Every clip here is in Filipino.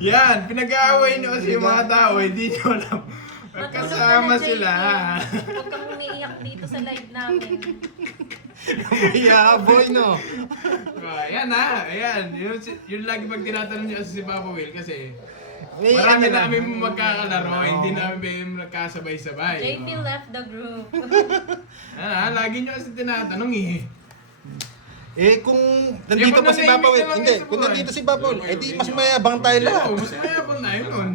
Yan, pinag-aaway niyo kasi yung mga tao, hindi niyo alam. Magkasama sila. Huwag kang umiiyak dito sa live namin. Yeah, boy, no? Ayan ha, ayan. Yun lagi pag tinatanong niyo kasi si Papa Will kasi May marami ano na. namin magkakalaro, hindi namin magkasabay-sabay. JP left the group. Ayan ha, lagi niyo kasi tinatanong eh. Eh, kung nandito kung pa si Papa Will, nanahimik na lang hindi, yung kung buhay. nandito si Papa Will, eh di mas mayabang tayo lahat. Oo, mas mayabang tayo nun.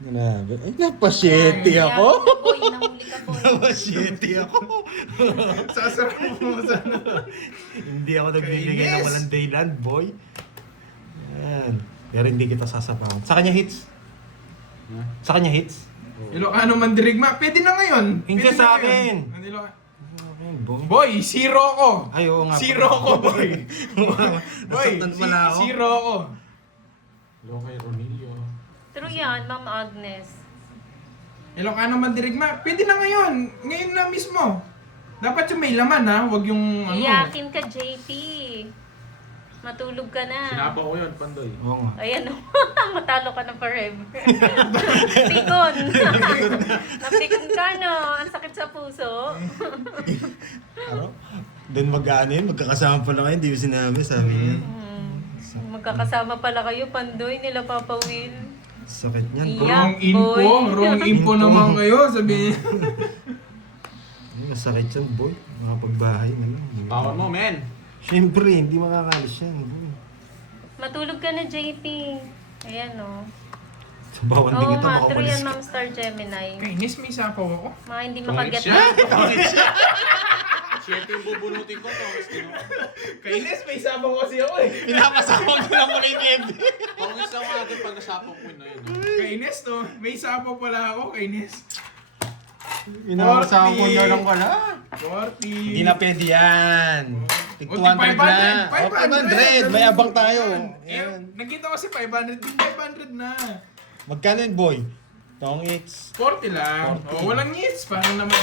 Grabe. Ay, napasyete ako. Boy, nahuli ka boy. Napasyete ako. Sasarap mo sa ano. Hindi ako nagbibigay ng Kainis. walang dayland, boy. Yan. Pero hindi kita sasapawan. Sa kanya hits. Sa kanya hits. Ilocano Mandirigma, pwede na ngayon. Hindi Pwede sa na akin. ngayon. Ano, Ayun, boy. Boy, zero ko. Ay, oo nga. Zero ko, boy. Boy, Nasaktan pala ako. zero ko. Hello kay Ronilio. True yan, Ma'am Agnes. Ilocano Mandirigma, pwede na ngayon. Ngayon na mismo. Dapat yung may laman ha, wag yung ano. Iyakin ka, JP. Matulog ka na. Sinapa ko yun, Pandoy. Oo nga. Ayan o. Matalo ka na forever. Pikon. Napikon ka no. Ang sakit sa puso. Ano? Doon mag-ano yun, magkakasama pa lang kayo, hindi mo sinabi, sabi niya. Magkakasama pala kayo, Pandoy, nila Papa Will. Sakit niyan. Iya. Wrong info naman kayo, sabi niya. Ay, masakit yan, boy. Makapagbahay na lang. Tawon mo, men. Siyempre, hindi makakalis yan, boy. Matulog ka na, JP. Ayan o. Sa bawang Oo din ito, nga, true makamalis yan, ka. Ma'am Star Gemini. Kainis, may sapaw ako. Mga hindi Tungit makaget siya. na. Tungit siya. Siyempre yung bubunutin ko, tungit ko. Kainis, may sapaw kasi ako eh. Pinapasama ko lang muna yung Kevin. Tungit sa mga atin pag nasapang ko na yun. Kainis to, may sapaw pala ako, kainis. Pinapasama ko na lang pala. 40. Hindi na pwede yan. Tig O, 200 tig 500, na. 500. 500. May abang tayo. Eh, Ayan. nagkita ko kasi 500, 500 na. Magkano yun, boy? Tong it's. 40 lang. 40. O, walang hits. Parang naman.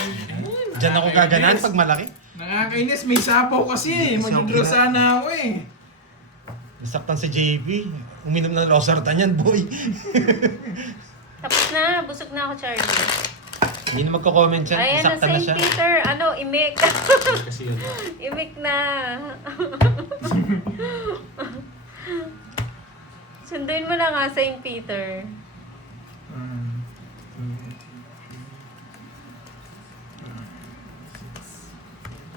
Diyan ako gaganaan pag malaki. Nakakainis, may sapaw kasi. Mag-draw sana ako eh. Nasaktan si JP. Uminom ng losartan yan, boy. Tapos na, busog na ako, Charlie. Hindi na magko-comment yan. Ayan na, Nasaktan na St. siya. Peter. Ano, imik. Kasi yun. Imik na. Sunduin mo na nga, St. Peter.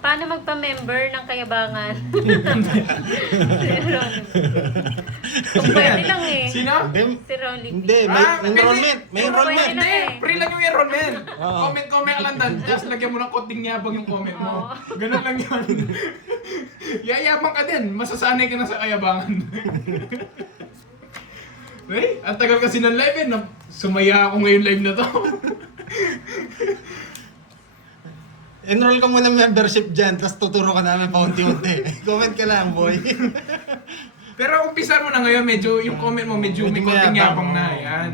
Paano magpa-member ng kayabangan? Si Ronnie. Kung pwede lang eh. Sino? Hindi. Si Ronnie. Hindi, may Ah, enrollment. May pwede. enrollment. Pwede. Hindi, free lang yung enrollment. Oo. Comment lang dan. Just lagyan mo ng konting yabang yung comment mo. Oo. Ganun lang yun. Yayabang ka din. Masasanay ka na sa kayabangan. Hey, ang tagal kasi ng live eh. Sumaya ako ngayon live na to. Enroll ka muna membership dyan, tapos tuturo ka namin paunti-unti. Comment ka lang, boy. Pero umpisan mo na ngayon, medyo, yung comment mo, medyo may Medyo konting mayabang. yabang na. Yan.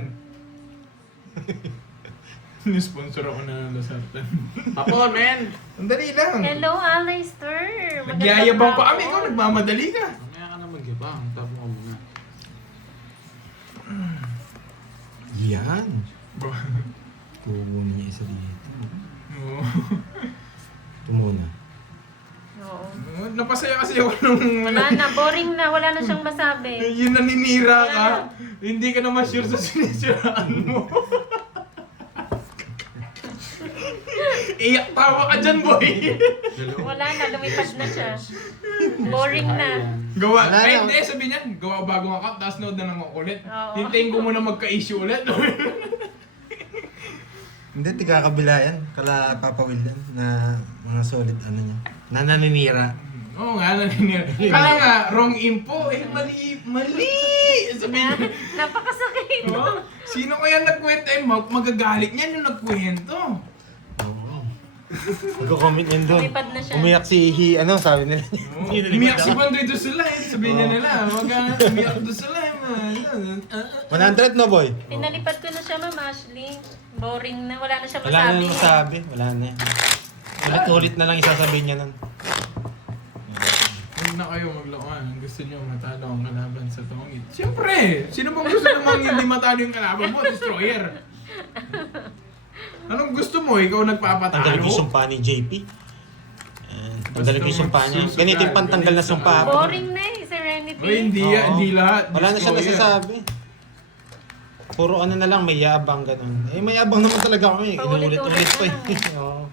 Sponsor ako na Lasartan. Tapon, men. Ang dali lang. Hello, Alistair. Nagyayabang pa kami. hapon. Ikaw, nagmamadali ka. Mamaya ka na magyabang. Tapon ko muna. Yan. Kukunin niya isa dito. Oo. Ito muna. Oo. Napasaya kasi ako nung... Wala na, boring na. Wala na siyang masabi. Yun naninira ka. Hindi ka naman sure sa sinisiraan mo. Iyak tawa ka dyan, boy. Hello. Wala na, lumipad na siya. Boring na. Gawa. Wala Ay, na. hindi. Sabi niya, gawa bagong account, tapos nood na naman ulit. Oo. Hintayin ko muna magka-issue ulit. Hindi, tiga kabila yan. Kala Papa Will yan, na mga solid ano niya. Na naninira. Oo nga, naninira. Kaya nga, wrong info. Eh, mali. Sabi niya. Napakasakit. Oh, sino kaya nagkwento? Eh, magagalit niyan yung nagkwento. Oo. Magko-comment yun doon. Lumipad na siya. Umiyak si ano, sabi nila. Oh, umiyak si Pandoy doon sa live. Sabihin niya nila, umiyak doon sa live. 100 no, boy? Pinalipad ko na siya, Ma'am Ashley. Boring na. Wala na siya Wala na masabi. nang masabi. Wala na yan. Ulit-ulit na lang isasabihin niya nun. na kayo maglokohan. Gusto nyo matalo ang kalaban sa tongit. Siyempre! Sino bang gusto namang hindi matalo yung kalaban mo? Destroyer! Anong gusto mo? Ikaw nagpapatalo? Tanggalin ko yung sumpa ni JP. Ayan, tanggalin ko yung sumpa niya. magsusugal, Ganito yung pantanggal na sumpa. Boring na eh, Serenity. Uy, hindi, Oo. hindi lahat. Wala na siya Destroyer. nasasabi. Puro ano na lang, may yabang ganun. Eh, may yabang naman talaga kami. Inuulit-ulit pa eh. Oo.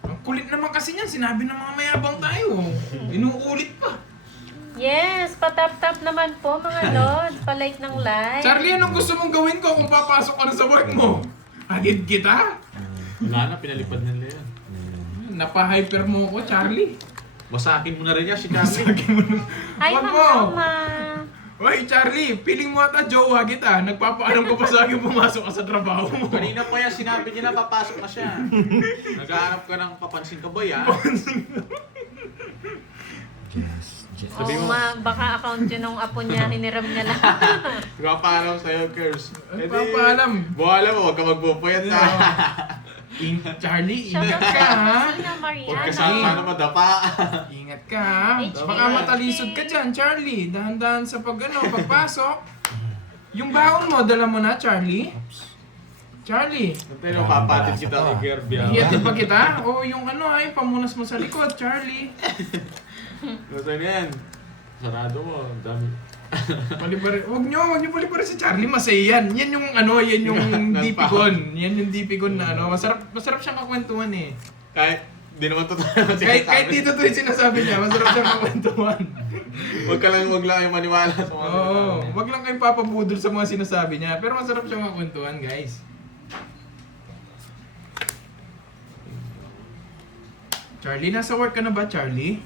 Ang kulit naman kasi niyan. Sinabi ng mga mayabang tayo. Inuulit pa. Yes, patap-tap naman po mga lods. Pa-like ng like. Charlie, anong gusto mong gawin ko kung papasok ka na sa work mo? Agad kita? Wala na, pinalipad nila yan. Napa-hyper mo ko, Charlie. Wasakin mo na rin yan si Charlie. Hi, Wag mo. mama. Oy, Charlie, piling mo ata jowa kita. Nagpapaalam ko pa sa akin pumasok ka sa trabaho mo. Kanina pa yan, sinabi niya na papasok na siya. Naghahanap ka ng papansin ka ba yan? Sabi Oo mo. baka account yun ng apo niya, hiniram niya lang. Nagpapaalam sa'yo, Kers. Nagpapaalam. Bahala mo, huwag ka magpupuyat na. Charlie, ingat ka ha. Sino, Huwag ka sana Mariana? madapa. Ingat ka ha. HB. Baka matalisod ka dyan, Charlie. Dahan-dahan sa pagpasok. Yung baon mo, dala mo na, Charlie. Charlie, Pero papatid kita kay Kirby. ihatid pa kita? O yung ano ay, pamunas mo sa likod, Charlie. Nasaan yan? Sarado mo, ang dami. Palibarin. Huwag nyo palibarin si Charlie, masaya yan. Yan yung ano, yan yung dipigon. Yan yung dipigon na ano. Masarap siyang kakwentuhan eh. Kahit, di naman totoo naman Kahit dito to yung sinasabi niya, masarap siyang kakwentuhan. Huwag lang yung maniwala sa mga Oo, wag lang kayong papabudol sa mga sinasabi niya. Pero masarap siyang kakwentuhan, guys. Charlie, nasa work ka na ba, Charlie?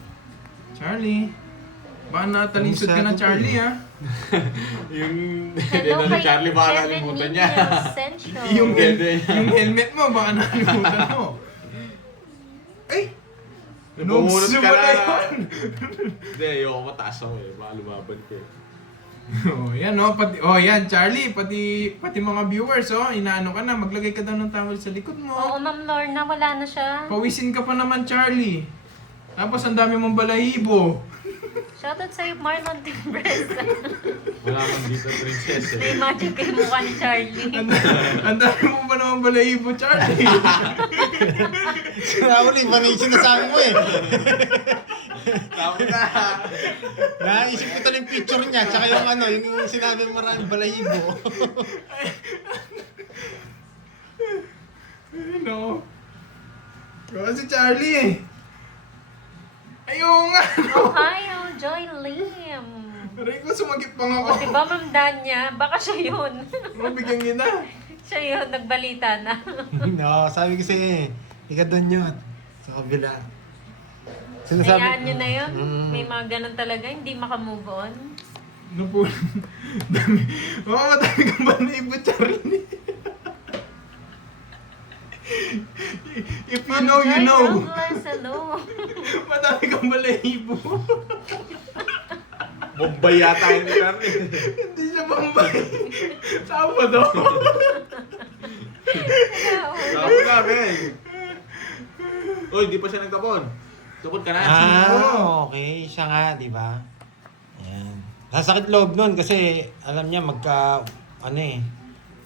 Charlie? Baka natalisod ka na, Charlie, ha? Yung, Hello si kay Charlie baka Kevin nalimutan niya. Niño Central. Yung, Ganda yung helmet mo, baka nalimutan mo. Ay! Napumunot ka Nugso mo na. na yun. Hindi, ayoko mataas ako eh. Baka lumaban ko eh. Yan, yan, Charlie, pati mga viewers, inaano ka na, maglagay ka daw ng towel sa likod mo. Oo, Ma'am Lorna, wala na siya. Pawisin ka pa naman, Charlie. Tapos ang dami mong balahibo. Shoutout sa'yo, Marlon Timbres. Wala kang dito, princess eh. Na-imagine kayo mukha ni Charlie. Ang dami mong ba naman balahibo, Charlie? Raul, iba na yung sinasabi mo eh. Tama na. Naisip ko tuloy yung picture niya, tsaka yung ano, yung sinabi mo maraming balahibo. No. Kasi Charlie eh. Ayaw nga, no? Ohio, Joy Lim. Aray ko, sumagit pa nga O, ako. diba, Ma'am Danya? Baka siya yun. Mabigyan kita. Siya yun, nagbalita na. No, sabi ko sa'yo eh, ika doon yun. Sa kabila. Hayaan nyo na yun. Mm. May mga ganun talaga, hindi makamove on. No po. Dami. Madami kang balahibo, Charlie. If you know, you Joy know. Robles, hello. Madami kang balahibo. Bombay yata yung Charlie. Hindi siya Bombay. Saan ba daw? Sabi namin. Uy, di pa siya nagtapon. Tapon ka na. Okay. Siya nga, di ba? Ayan. Sasakit loob nun kasi alam niya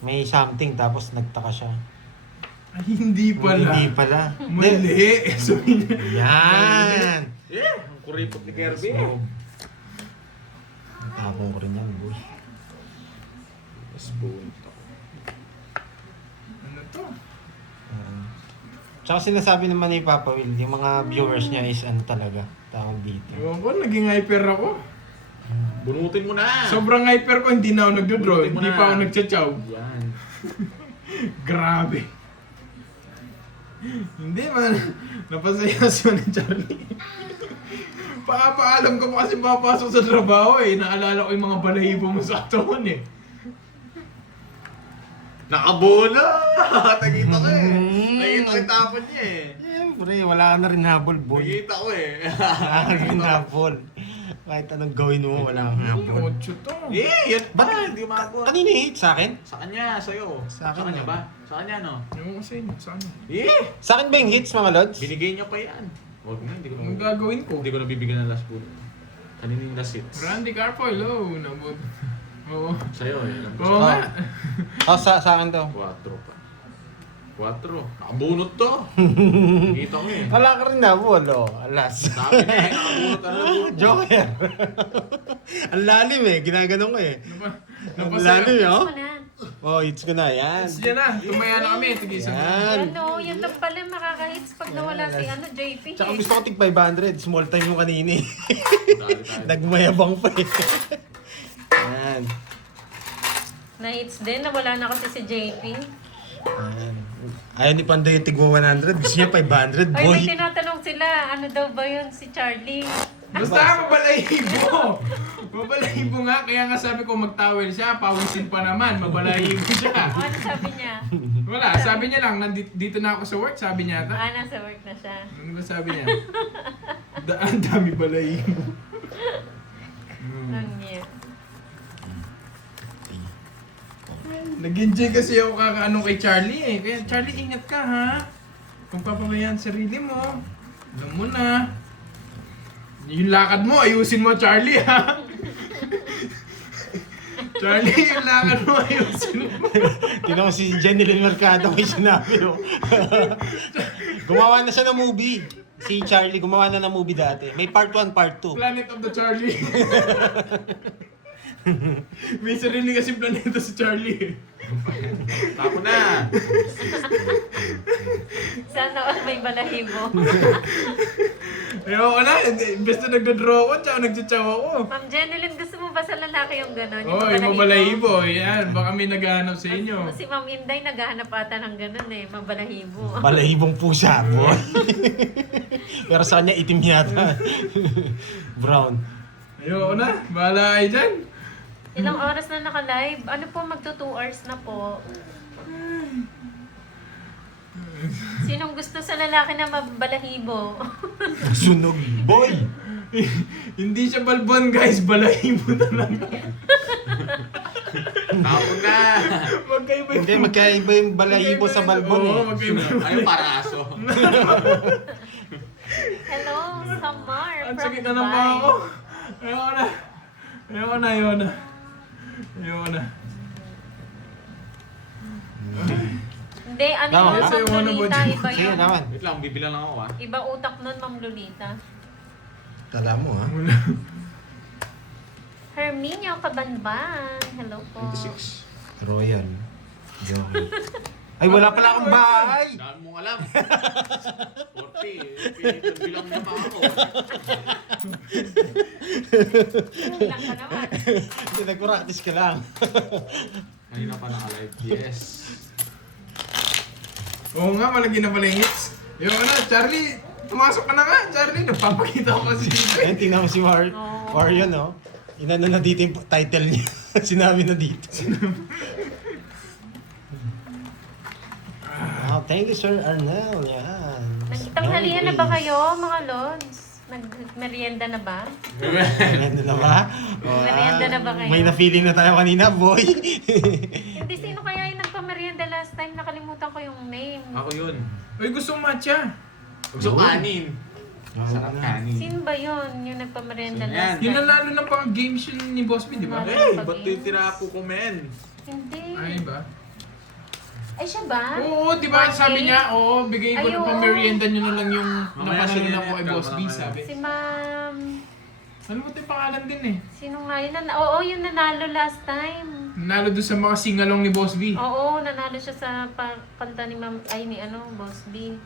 may something tapos nagtaka siya. Ay, hindi pala. Hindi pala. Mali. Sabi niya. Yan! Ang kuripot ni Kirby. Tapong ko rin yan, boy. Spoon. Ano to? Tsaka sinasabi naman ni Papa Will, yung mga viewers niya is ano talaga, tawag dito. Ewan ko, naging hyper ako. Bunutin mo na. Sobrang hyper ko, hindi na ako nagdodraw. Bunutin mo Hindi na. pa ako nagchachaw. Yan. Grabe. Hindi man. Napasayas yun ni Charlie. Paalam ko pa kasi papasok sa trabaho eh. Naalala ko yung mga balahibo mo sa katawan eh. Nakabuo na! Nakita ko eh. Mm. Nakita ko yung tapon niya eh. Siyempre, wala ka na rin habol, boy. Nakita ko eh. Wala ka rin habol. Kahit anong gawin mo, wala kang habol. Ocho to. Yan ba? Hindi umabot. Kanina hit sa akin? Sa kanya, sa'yo. Sa akin kanya eh. ba? Sa kanya no? Ewan ko sa inyo, sa ano? Sa akin ba yung hits, mga lods? Binigay niya pa yan. Huwag na, hindi ko Anong na. gagawin ko? Hindi ko nabibigyan ng last bullet. Kanina yung last hits. Randy Carpoy, low. Nabot. Oo. Sa'yo eh. Alam ko Oo sa'yo. nga. Sa akin to. 4 pa. 4. Nakabunot to. Kita ko eh. Wala ka rin na, Bolo. Alas. Sabi na eh, nakabunot ka na. Joker. Ang lalim eh. Ginaganon ko eh. Ang Napasaya. lalim eh, oh. Ano na? Oh, hits ko na. Yan. Yan na. Tumaya na kami. Tigisan na. Yan. Ano, yun lang pala makaka-hits pag nawala si JP. Tsaka gusto ko tig 500. Small time yung kanini. Dali tayo. Nagmayabang pa eh. Yan. Na-hits din, nawala na kasi si JP. Yan. Ayaw ni Panday yung tigwa 100. Gusto niya 500, Ay, boy. may tinatanong sila, ano daw ba yun si Charlie? Basta mabalahibo. Mabalahibo nga. Kaya nga sabi ko magtawel siya. Pawisin pa naman. Mabalahibo siya. O, ano sabi niya? Wala. Sabi niya lang, dito na ako sa work. Sabi niya ata. Nasa work na siya. Ano ba sabi niya? Ang dami balahibo. Ano niya? Nag-enjoy kasi ako kakaano kay Charlie eh. Kaya Charlie, ingat ka ha. Kung papabayaan sarili mo, alam mo na. Yung lakad mo, ayusin mo Charlie ha. Charlie, yung lakad mo, ayusin mo. Tingnan ko si Jenilyn Mercado may sinabi, oh. Gumawa na siya ng movie. Si Charlie, gumawa na ng movie dati. May part 1, part 2. Planet of the Charlie. May sarili kasi planeta si Charlie. Tapo na. Sana all may balahibo. Ayoko na, basta nagdodraw ako, tsaka nagtsatsaw ako. Ma'am Jenilyn, gusto mo ba sa lalaki yung gano'n? Yung Oy, mabalahibo. Yan, baka may naghahanap sa inyo. Si Ma'am Inday naghahanap ata ng gano'n eh, mabalahibo. Balahibong pusa, boy. Pero sa kanya itim yata. Brown. Ayoko na, bahala kayo dyan. Ilang oras na naka-live? Ano po, magto 2 hours na po. Sinong gusto sa lalaki na mabalahibo? Sunog, boy. Hindi siya balbon guys, balahibo talaga. Tapo na. Magkaiba Hindi, magkaiba yung balahibo sa balbon eh. Oo, magkaiba. Ayaw para aso. Hello, Samar Ang from sakit na ng paa ko. Ayoko na. Ayoko na, ayoko na. Ayoko na. Hindi, ano Tama yun, ka? Ma'am Ano ba Lolita, dyan? iba Sige yun. naman. Wait lang, bibilang lang ako ah. Iba utak nun, Ma'am Lolita. Kala mo ha. Herminio Kabanban. Hello po. 26. Royal. Joey. Ay, wala pala akong bahay. Daan mong alam. 40. Bilang niya pa ako. Lang ka naman. Hindi, nag-practice ka lang. Kanina pa naka-live. Yes. Oo nga, malagi na pala yung hits. Ayoko na, Charlie. Tumasok ka na nga, Charlie. Nagpapakita ko kasi dito. Ayun, tingnan mo si Wario, no? Inano na dito yung title niya. Sinabi na dito. Wow, thank you, Sir Arnel. Yan. Nagtanghalian na ba kayo, mga lods? Nagmerienda na ba? Merienda na ba? Merienda na ba kayo? May na-feeling na tayo kanina, boy. Hindi, sino kaya yung nagpamerienda last time? Nakalimutan ko yung name. Ako yun. Uy, gusto mo matcha. Gusto kanin. Sarap kanin. Sino ba yun? Yung nagpamerienda Sino last yan? time? Yun ang lalo ng pang games yun ni Boss B, di ba? Eh, ba't yung tinapo ko, men? Hindi. Ay ba? Ay, siya ba? Oo, di ba One sabi day? niya, oo, bigay ko ng Ayun. pang-merienda nyo na lang yung Mamaya napanalo sige na na ko kay yan, Boss B, mamaya. sabi. Si Ma'am... Ano mo yung pangalan din eh? Sino nga yun? Oo, yung nanalo last time. Nanalo doon sa mga singalong ni Boss B. Oo, nanalo siya sa kanta ni Ma'am... Ay, ni Boss B.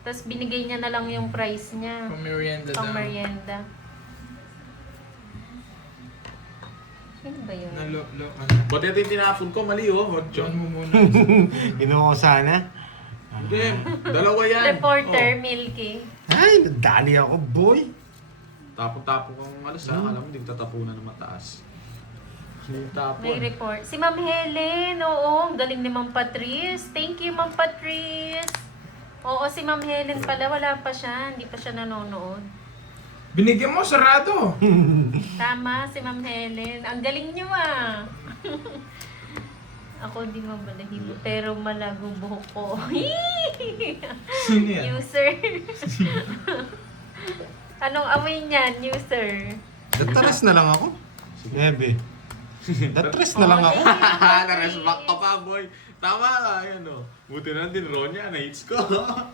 Tapos binigay niya na lang yung prize niya. Pang-merienda Pang daw. merienda. Sino ba yun? Ano? Ba't ito yung tinapon ko? Mali oh. John mo muna. Ginawa ko sana. Hindi, dalawa yan. Reporter, Oh. Milky. Ay, nadali ako, boy. Tapon-tapon kong alas ha. Alam mo, hindi ko tatapunan ng mataas. Hindi tapon. May report. Si Ma'am Helen, oo, ang galing ni Ma'am Patrice. Thank you, Ma'am Patrice. Oo, si Ma'am Helen pala, wala pa siya. Hindi pa siya nanonood. Binigyan mo, sarado. Tama, si Ma'am Helen. Ang galing niyo ah. Ako di mabalahibo, pero malago buhok ko. Sino yan? User. Anong amoy niyan, user? Datres na lang ako. Nebe. Datres na lang ako. Na-respect ka pa, boy. Tama ka, yan o. Buti na din, Ronya, na-hits ko.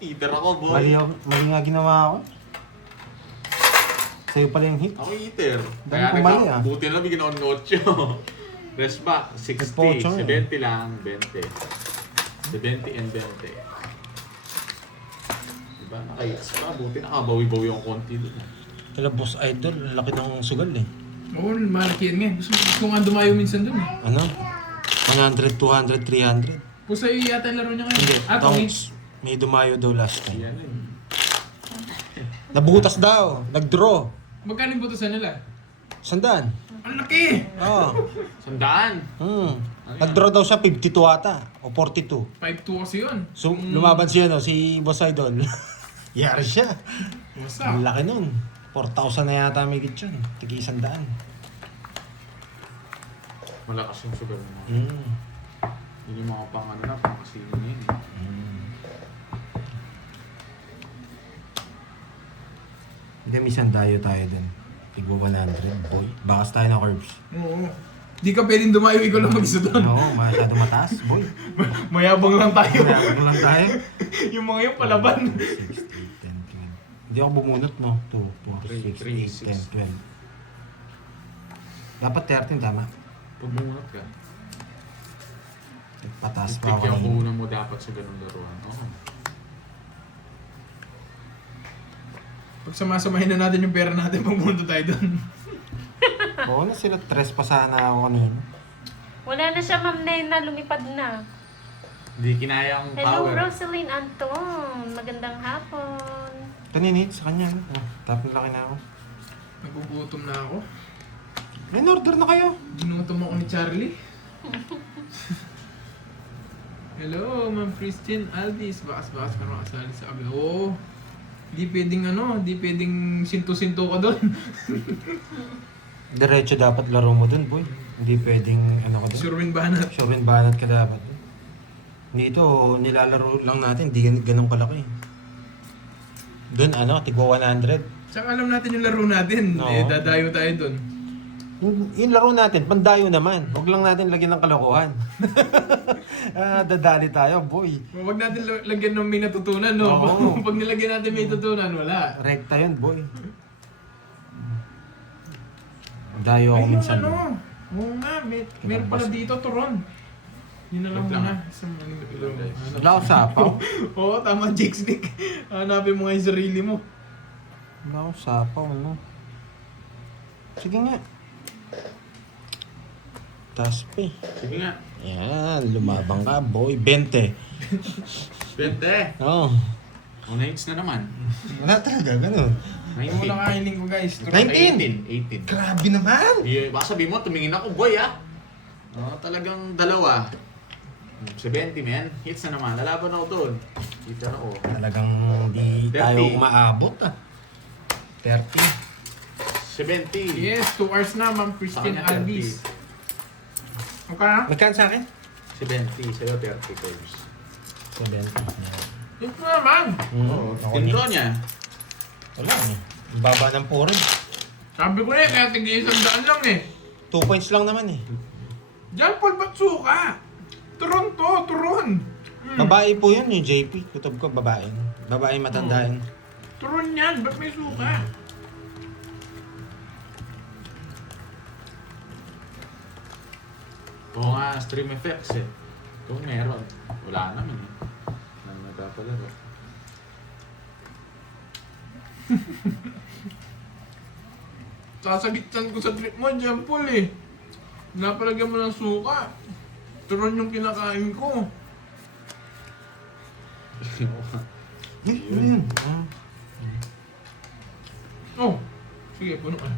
Eater ako, boy. Mali nga ginawa ako. Sa'yo pala yung hit. Ako eater. Dami kong mali, ah. Buti na lang bigyan ako ng 8. Rest back, 60. Nagpocho, 70 lang, 20. 70 and 20. Diba, naka-hits pa. Buti nakabawi-bawi yung konti doon. Kala Boss Idol, laki ng sugal eh. Oo, malaki yan nga. Gusto nga dumayo minsan dun eh. Ano? 100, 200, 300. Pusa yung yata yung laro niya ngayon. Hindi, Ah, Tongs. May dumayo daw last time. Yan eh. Nabutas daw, nag-draw. Magkano yung butusan nila? 100. Ang laki! Oo. Sandaan. Nag-draw daw siya 52 ata o 42. 5-2 kasi yun. So, lumaban siya no, si Boss Idol. Yari siya. Basta. Ang laki nun. 4,000 na yata may kitchen. Tigi 100. Malakas yung sugar mo. Yun yung mga pang ano na, pang kasino na yun. Hindi, minsan tayo dun. Tigwa 100, boy. Bakas tayo ng curves. Oo. Di ka pwedeng dumayo, ikaw lang mag-isa doon. Oo, masyado mataas, boy. Mayabang lang tayo. Ano lang tayo? Yung mga yung palaban. 6, 8, 10, 12. Hindi ako bumunot, no? 2, 4, 6, 8, 10, 12. Dapat 13, tama. Pag bumunot ka, Pataas pa ako. pick yung kunan mo dapat sa ganung laruan. Oh. Pag samasamahin na natin yung pera natin, pumunta tayo doon. Oo na sila, tres pa sana ako kanina. Wala na siya, Ma'am Nena. Lumipad na. Hindi kinaya ang Hello, power. Rosaline Anton. Magandang hapon. Kaninit sa kanya. Tap na laki na ako. Nagugutom na ako. May order na kayo. Ginutom ako ni Charlie. Hello, Ma'am Christine Aldis. Bakas-bakas ka makasali sa abi. Oo. Di pwedeng di pwedeng sinto-sinto ka doon. Diretso dapat laro mo dun, boy. Hindi pwedeng ano ka dun. Sherwin Banat. Sure and banat ka dapat. Dito, nilalaro lang natin. Hindi ganun kalaki. Dun, tigwa 100. Tsaka alam natin yung laro natin. No. Dadayo tayo doon. Yung laro natin, pandayo naman. Huwag lang natin lagyan ng kalokohan. Dadali tayo, boy. Huwag natin lagyan ng may natutunan, no? Oo. Pag nilagyan natin may natutunan, wala. Rekta yun, boy. Dayo ako Ay, yung minsan. Oo nga, meron pala dito, turon. Yun na lang Wait lang. muna. Isang Wala ako sapaw. Oo, tama, Jake Slick. Hanapin mo nga yung sarili mo. Wala ako sapaw, ano. Sige nga. Taas pa eh. Sige nga. Yan, lumabang ka, boy. 20. 20. Oo. Una hits na naman. Wala talaga, ganun. Yung muna kahiling ko, guys. Turon. 19. 18. Grabe naman! Baka sabihin mo, tumingin ako, boy ah. Talagang dalawa. 70, men. Hits na naman. Lalaban ako doon. Kita ako. Talagang di 30. tayo umaabot ah. 30. 70. Yes, 2 hours na, Ma'am Christine Sa kanya, Aldis. Okay na? Magkaan sa akin? 70. Sa'yo, 30 curves. 70. Ito naman. Oo. Ako Tinto ni- niya. Wala eh. Ang baba ng puro. Sabi ko na eh, kaya tig-100 lang eh. 2 points lang naman eh. Diyan, Paul, ba't suka? Turon to, turon. Babae po yun yung JP. Kutob ko, babae. Babae matandaan. Turon yan, ba't may suka? Oo nga, stream effects eh. Kung meron. Wala naman eh. Nang nagpapalaro. Sasagitan ko sa trip mo, Diyan, Paul eh. Napalagyan mo ng suka. Turon yung kinakain ko. Eh, ano yun? Oh, sige, puno ka.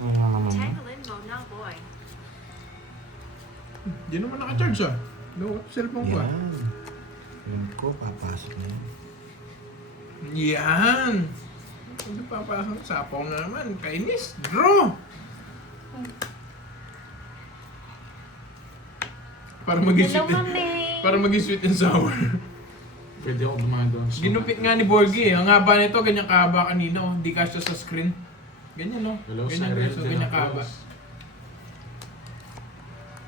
Tanggalin mo na, boy. Di naman naka-charge ah. No, cellphone ko ah. Yan. Yun ko, papasok na yan. Yan. Hindi papasok. Sapaw na naman. Kainis. Draw! Para maging Hello, sweet. Ma'am May. Para maging sweet and sour. Pwede ako dumaan doon. Ginupit nga ni Borgie. Ang haba nito, ganyan kahaba kanina. Oh. Hindi kasya sa screen. Ganyan, no? Hello, Ganyan, Cyril. so, ganyan kahaba.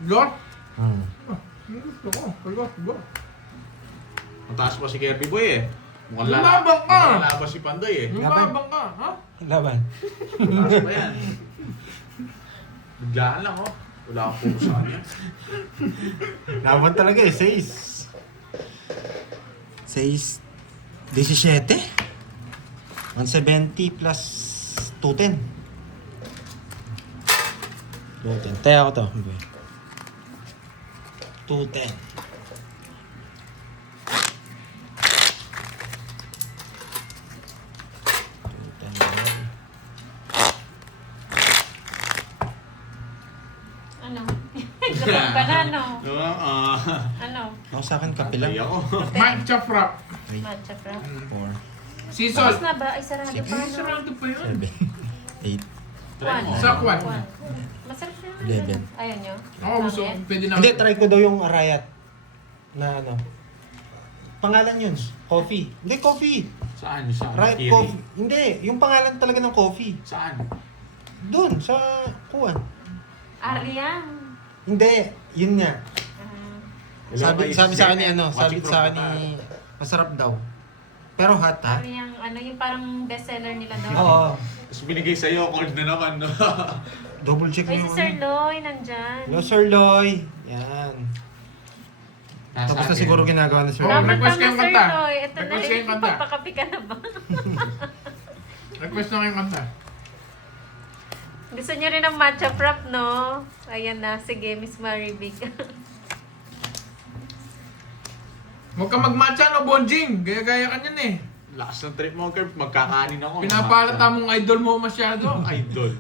Go? Hmm. Gusto ko. Go. Mataas pa si Kirby Boy eh. Mukhang Lumabang ka! mukhang lalabas si Pandoy eh. Lumabang ka, ha? Laban. Mataas pa yan. Biglaan lang oh. Wala akong focus sa kanya. Laban talaga eh, 6. 6. 17. 170 plus 210. 210. Taya ko to. 210. 210. Ano? Ganun ka na, no? Ano? Ako sa akin, kape lang. Patay ako. Matcha frap. 3, Matcha fra. 4, Sea Tapos salt. na ba? Ay, sarado pa, no? Sarado pa yun. 7, 8. One. Sakwan. One. Masarap na. 11. Ayaw nyo? Ako gusto, Pangit? pwede na. Hindi, try ko daw yung Arayat. Na ano. Pangalan yun. Coffee. Hindi, coffee. Saan? Saan? Right Kiri? coffee. Hindi, yung pangalan talaga ng coffee. Saan? Doon, sa kuwan. Ariang. Hindi, yun nga. Hello, Sabi guys. sa akin ni ano, sabi Watching sa akin from ni masarap daw. Pero hot ha? Ariang, ano, yung parang bestseller nila daw. Oo. Tapos binigay sa'yo, cold na naman, no? Double check Ay, mo si Sir Loy, nandyan. Hello, Sir Loy. Yan. Nasa Tapos na akin. siguro ginagawa ni Sir Oh, Loy. Tama, request tama, kayong Sir kanta. Loy. Ito na Request rin. kayong kanta. Papakapi ka na ba? Request na kayong kanta. Gusto niyo rin ng matcha frap, no? Ayan na. Sige, Miss Maribig. Huwag ka magmatcha, no, Bonjing. Gaya-gaya ka niyan eh. Lakas ng trip mo, Kirby. Magkakanin ako. Pinapalata mong idol mo masyado. Idol.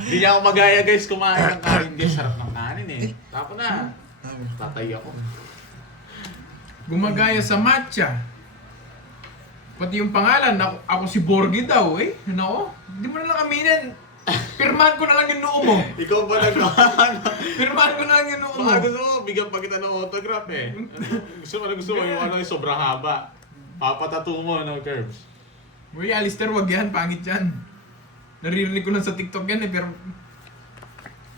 Hindi niya ako magaya guys kumain ng kanin. Guys, sarap ng kanin eh. Tapo na. Tatay ako. Gumagaya sa matcha. Pati yung pangalan, ako si Borgie daw eh. Ano? Hindi mo na lang aminin. Pirmahan ko na lang yung noo mo. Ikaw ba Pirmahan ko na lang yung noo mo. Baka gusto mo, bigyan pa kita ng autograph eh. Gusto mo yung ano yung sobrang haba. Papatato mo, no, Curbs? Uy, Alistair, wag yan. Pangit yan. Naririnig ko lang sa TikTok yan eh, pero...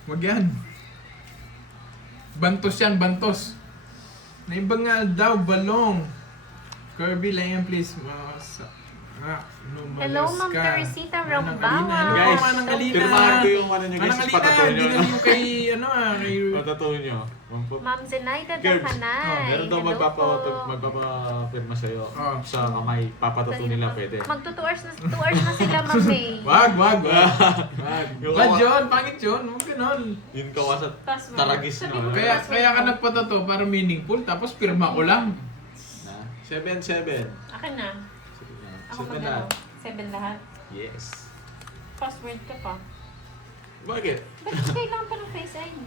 Wag yan. Bantos yan, bantos. Naibangal daw, balong. Kirby, layan please. Hello, Ma'am Teresita Rambawa. Guys, Manang Galina. pirmahan ko yung ano nyo guys, Manang patato Galina, nyo. hindi na yung kay, kay... Patato nyo. Ma'am Zenaida Curbs. Dakanay. Meron daw Hello po. magpapapirma sa'yo. Oh. Sa kamay, papatato nila pwede. Magto 2 hours na sila, Ma'am May. Wag. Yung Bad kawa- yun, pangit yun. Huwag ganon. Yun kawa sa Password. taragis, Sabi no? mo, Kaya password ka mo. nagpatato para meaningful, tapos pirma ko lang. 7-7. Akin na. Sige na. Ako 7 magano. na. 7 lahat. Yes. Password ka pa. Bakit? Bakit kailangan pa ng Face ID?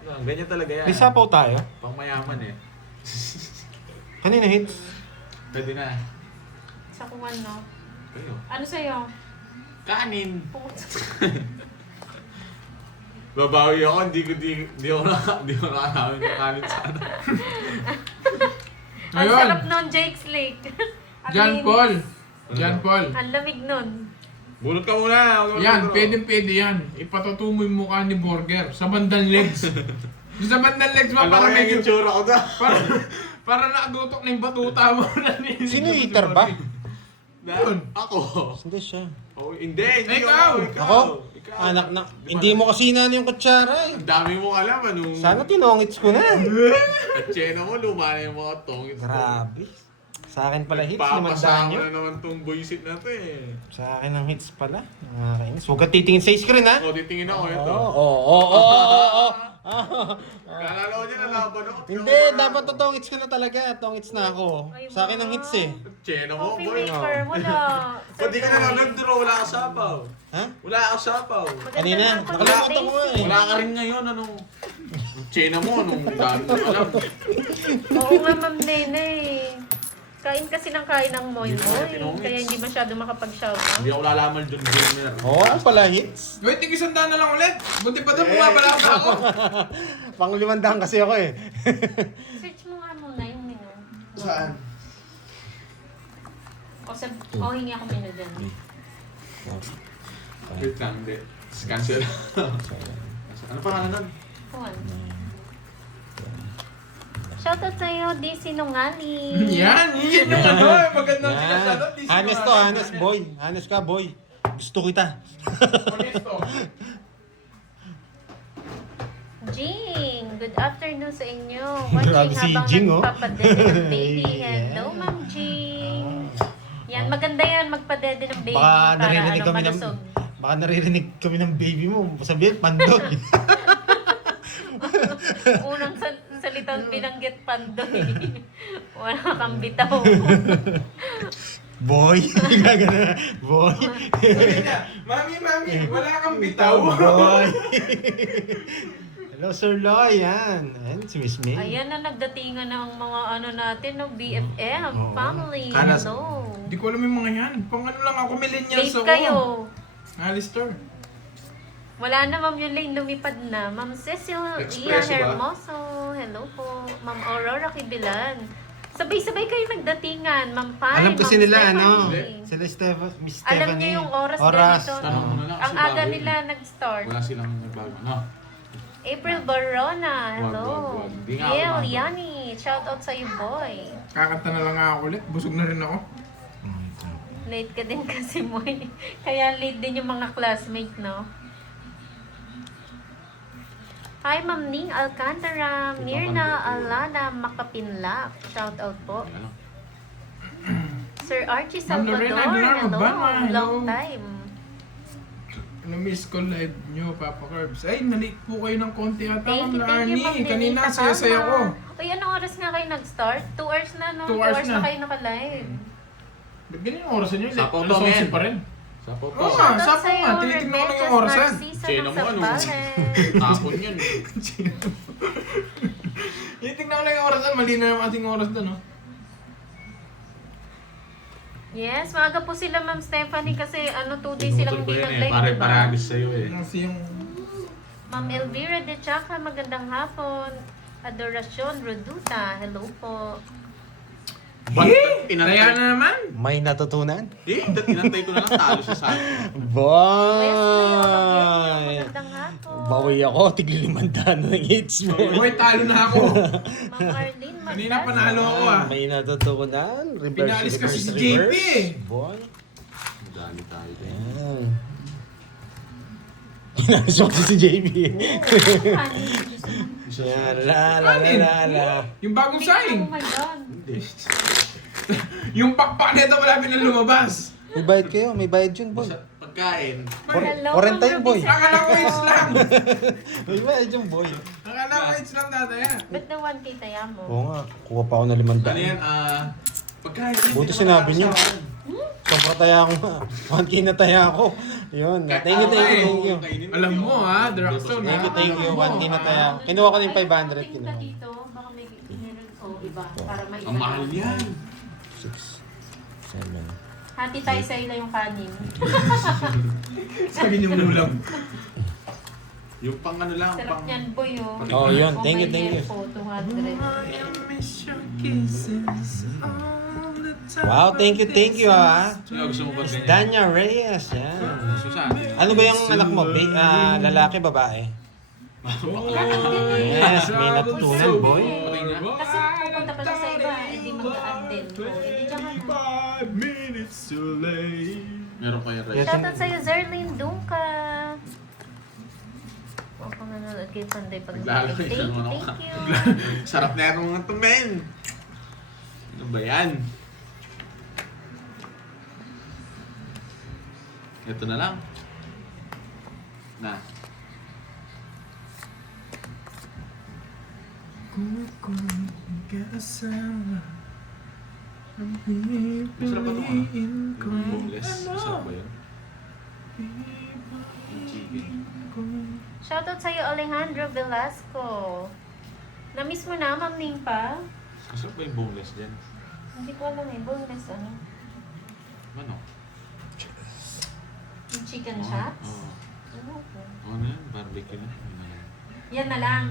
Ganyan talaga yan. May sapaw tayo. Pang mayaman eh. Kanina hits. Pwede na. Sa kuwan, no? Kayo. Ano sa'yo? Kanin. Pumunta. Babawi ako, hindi ako nakakawin ng kanin sana. Ang Ayun. sarap nun, Jake's Lake. Ang John linis. Paul. John Paul. Ang lamig nun. Bunot ka muna. Yan, pwede yan. Ipatuto mo yung mukha ni Burger sa bandang legs. Yung sa bandang legs mo, Alam para ko yung medyo... itsura ko na. Para nakagutok na yung batuta mo na ni... Sino eater ba? Yun. Ako. Hindi siya. Oh, hindi Ikaw. Ako? Anak na. Hindi mo kasi inano yung kutsara eh. Ang dami mong alam, anong... Sana tinongits ko na. Katsena mo, luma na yung mga tongits. Grabe. Sa akin pala hits, Papasama limandaan nyo. na naman tong boysit na to eh. Sa akin ang hits pala. Nakakainis. Huwag ka titingin sa screen ha. O, titingin ako ito. Oo. Naalala ko niya, nalaban ako. Hindi, dapat totongits ka na talaga. Tongits na ako. Sa akin ang hits eh. Tsena mo, Coffee boy. maker, wala. Ba't di ka na nag-draw? Wala ka sapaw. Ha? Wala ka sapaw. Kanina, nakalimutan ko nga eh. Wala ka rin ngayon, ano? Tsena mo, anong dami mo alam. Oo nga, Ma'am Nene eh. Kain kasi ng kain ng Moy Hindi Moy. ko tinongits. Kaya hindi masyado makapag-shoutout. Hindi ako lalaman dun, gamer. Oo, pala hits. Wait, tig-isandaan na lang ulit. Buti pa doon, bumabala pa ako. Pang limandaan kasi ako eh. Search mo nga muna yung menu. Saan? O, hingi ako menu dyan. Wait lang, hindi. Cancel. Ano pangalan nun? One. Shoutout sa'yo, di sinungaling. Yan yung ano, magandang Yan. sinasagot. di Honest to, sinungaling. honest boy. Honest ka, boy. Gusto kita. Honesto. Jing, good afternoon sa inyo. Grabe Watching si habang Jing, oh. nagpapadede ng baby. Yeah. Hello, Ma'am Jing. Yan, maganda yan, magpadede ng baby Baka para naririnig kami ng... malusog. Baka naririnig kami ng baby mo. Sabihin, pandog. Unang salitang binanggit pandoy. Wala kang bitaw. Boy. Gagana. Boy. Sabi niya, Mami, wala kang bitaw. Boy. Hello, Sir Loy. Yan. Ayan, si Miss May. Ayan na nagdatingan ng mga ano natin, no, BFF, Oo. family. Kanas- Hello. Hindi ko alam yung mga yan. Pang ano lang ako, millennials Late ako. kayo. Alistair. Wala na, Ma'am Yulaine, lumipad na. Ma'am Cecilia Expresso ba? Hermoso, hello po. Ma'am Aurora Kibilan. Sabay-sabay kayo nagdatingan. Ma'am Pai, Alam kasi Ma'am nila, ano, Stephanie. sila Miss Stephanie. Alam niyo yung oras ganito. Tanong mo na lang Ang kasi aga bago nila yun. nag-start. Wala silang nagbago. No? April Barona, hello. Wag. Hindi nga Gail ako Yani, shout out sa'yo, boy. Kakanta na lang ako ulit. Busog na rin ako. Late ka din kasi, boy. Kaya late din yung mga classmate, no? Hi, Ma'am Ning Alcantara, Mirna Alana Makapinlak. Shout out po. Wala lang. Sir Archie Ma'am Salvador, Lorena Aguilar, hello. Mabana, hello. Long time. Na-miss ko live nyo, Papa Curbs. Ay, nalate po kayo ng konti ata, Thank you, Ma'am Ma'am Lani. Kanina, Denita saya-saya ko. Palma. Uy, anong oras nga kayo nag-start? 2 hours na, no? 2 2 hours hours na na. kayo naka-live. Ba't ganyan yung orasan nyo? Sapaw Alas to, 11 men. pa rin. Sa po Oo nga. Shoutout sapo sa'yo, nga, tinitignan ko lang yung Rebecca orasan. Narcisa Chino ng mo, ano? Zambales. Tapon yun. Tinitignan ko lang yung orasan. Mali na yung ating oras doon, no? Yes, maaga po sila, Ma'am Stephanie, kasi 2 days silang Pinutol ko hindi yan nag-live, diba? Pare-paragis sa'yo eh. Kasi yung... Ma'am Elvira de Chaca, magandang hapon. Adoracion Roduta, hello po. Kaya Inantay. na naman. May natutunan? Inantay ko na lang talo siya sa akin. Boy! Wesley Olongueño, magandang hapon. Bawi ako, tigli 500 ng hits mo. Hoy, talo na ako. Ma'am Arlene Magdas. Kanina panalo ako, ah. May natutunan. Reverse, Pinalis kasi reverse, si JP. reverse. Boy. Madali tayo din. Yan. Pinalis ko kasi si JP. Yan, la la la la la. Yung bagong sign. Oh my God. Hindi. Yung pakpak nito malapit na lumabas. May bayad kayo, may bayad yun, boy. Sa pagkain. Hello, Orenta Ma'am yun, boy. Ruby Akala ko hits lang. May bayad yun, boy. Akala ko hits lang dati. Ba't na 1K taya mo? Oo nga, kuha pa ako ng 500. Ano yan? Pagkain. Buti sinabi niyo. Sobra taya ako nga. 1K na taya ako. Yun. Thank you, thank you, thank you. Alam mo, ha, Draxon, Thank you, thank you. 1K na taya ako. Kinuha ko na yung 500. Tingin ka Kinuha. dito, baka may meron o iba, para maiba. Ang mahal yan. 6, 7. Hati tayo sa ila yung kanin. Sabi niyo ulam. Yung pang ano lang, Sarap pang... yan, boy, oh. Oh, yun. Thank you, thank you. Po, 200. Wow, thank you ha. Sino gusto mo ba ganyan? Danya Reyes, yan. Gusto sa akin. Ano ba yung anak mo? Lalaki, babae? Yes, may natutunan, boy. Kasi pupunta pa siya sa iba, hindi mag-aan din. O, hindi dyan ka na. 5 minutes too late. Meron kayo rice. Shoutout sa'yo, Zerlyn Dunca. Huwag kang nanonood kay Panday pag Naglalaro thank yun naman you, ako. thank you. Sarap na yung mga to, men. Ano ba yan? Ito na lang. Na. Kung kasama ang Masarap ba itong ano? pipiliin ko. Yung boneless. Masarap ba yun? Yung chicken. Shoutout sa'yo, Alejandro Velasco. Na-miss mo na, Ma'am Ning pa? Masarap ba yung boneless dyan? Hindi ko alam eh, boneless ano? Ano? Yung chicken shots? Oo. Ano po? Ano yan? Barbecue na. Yan na lang.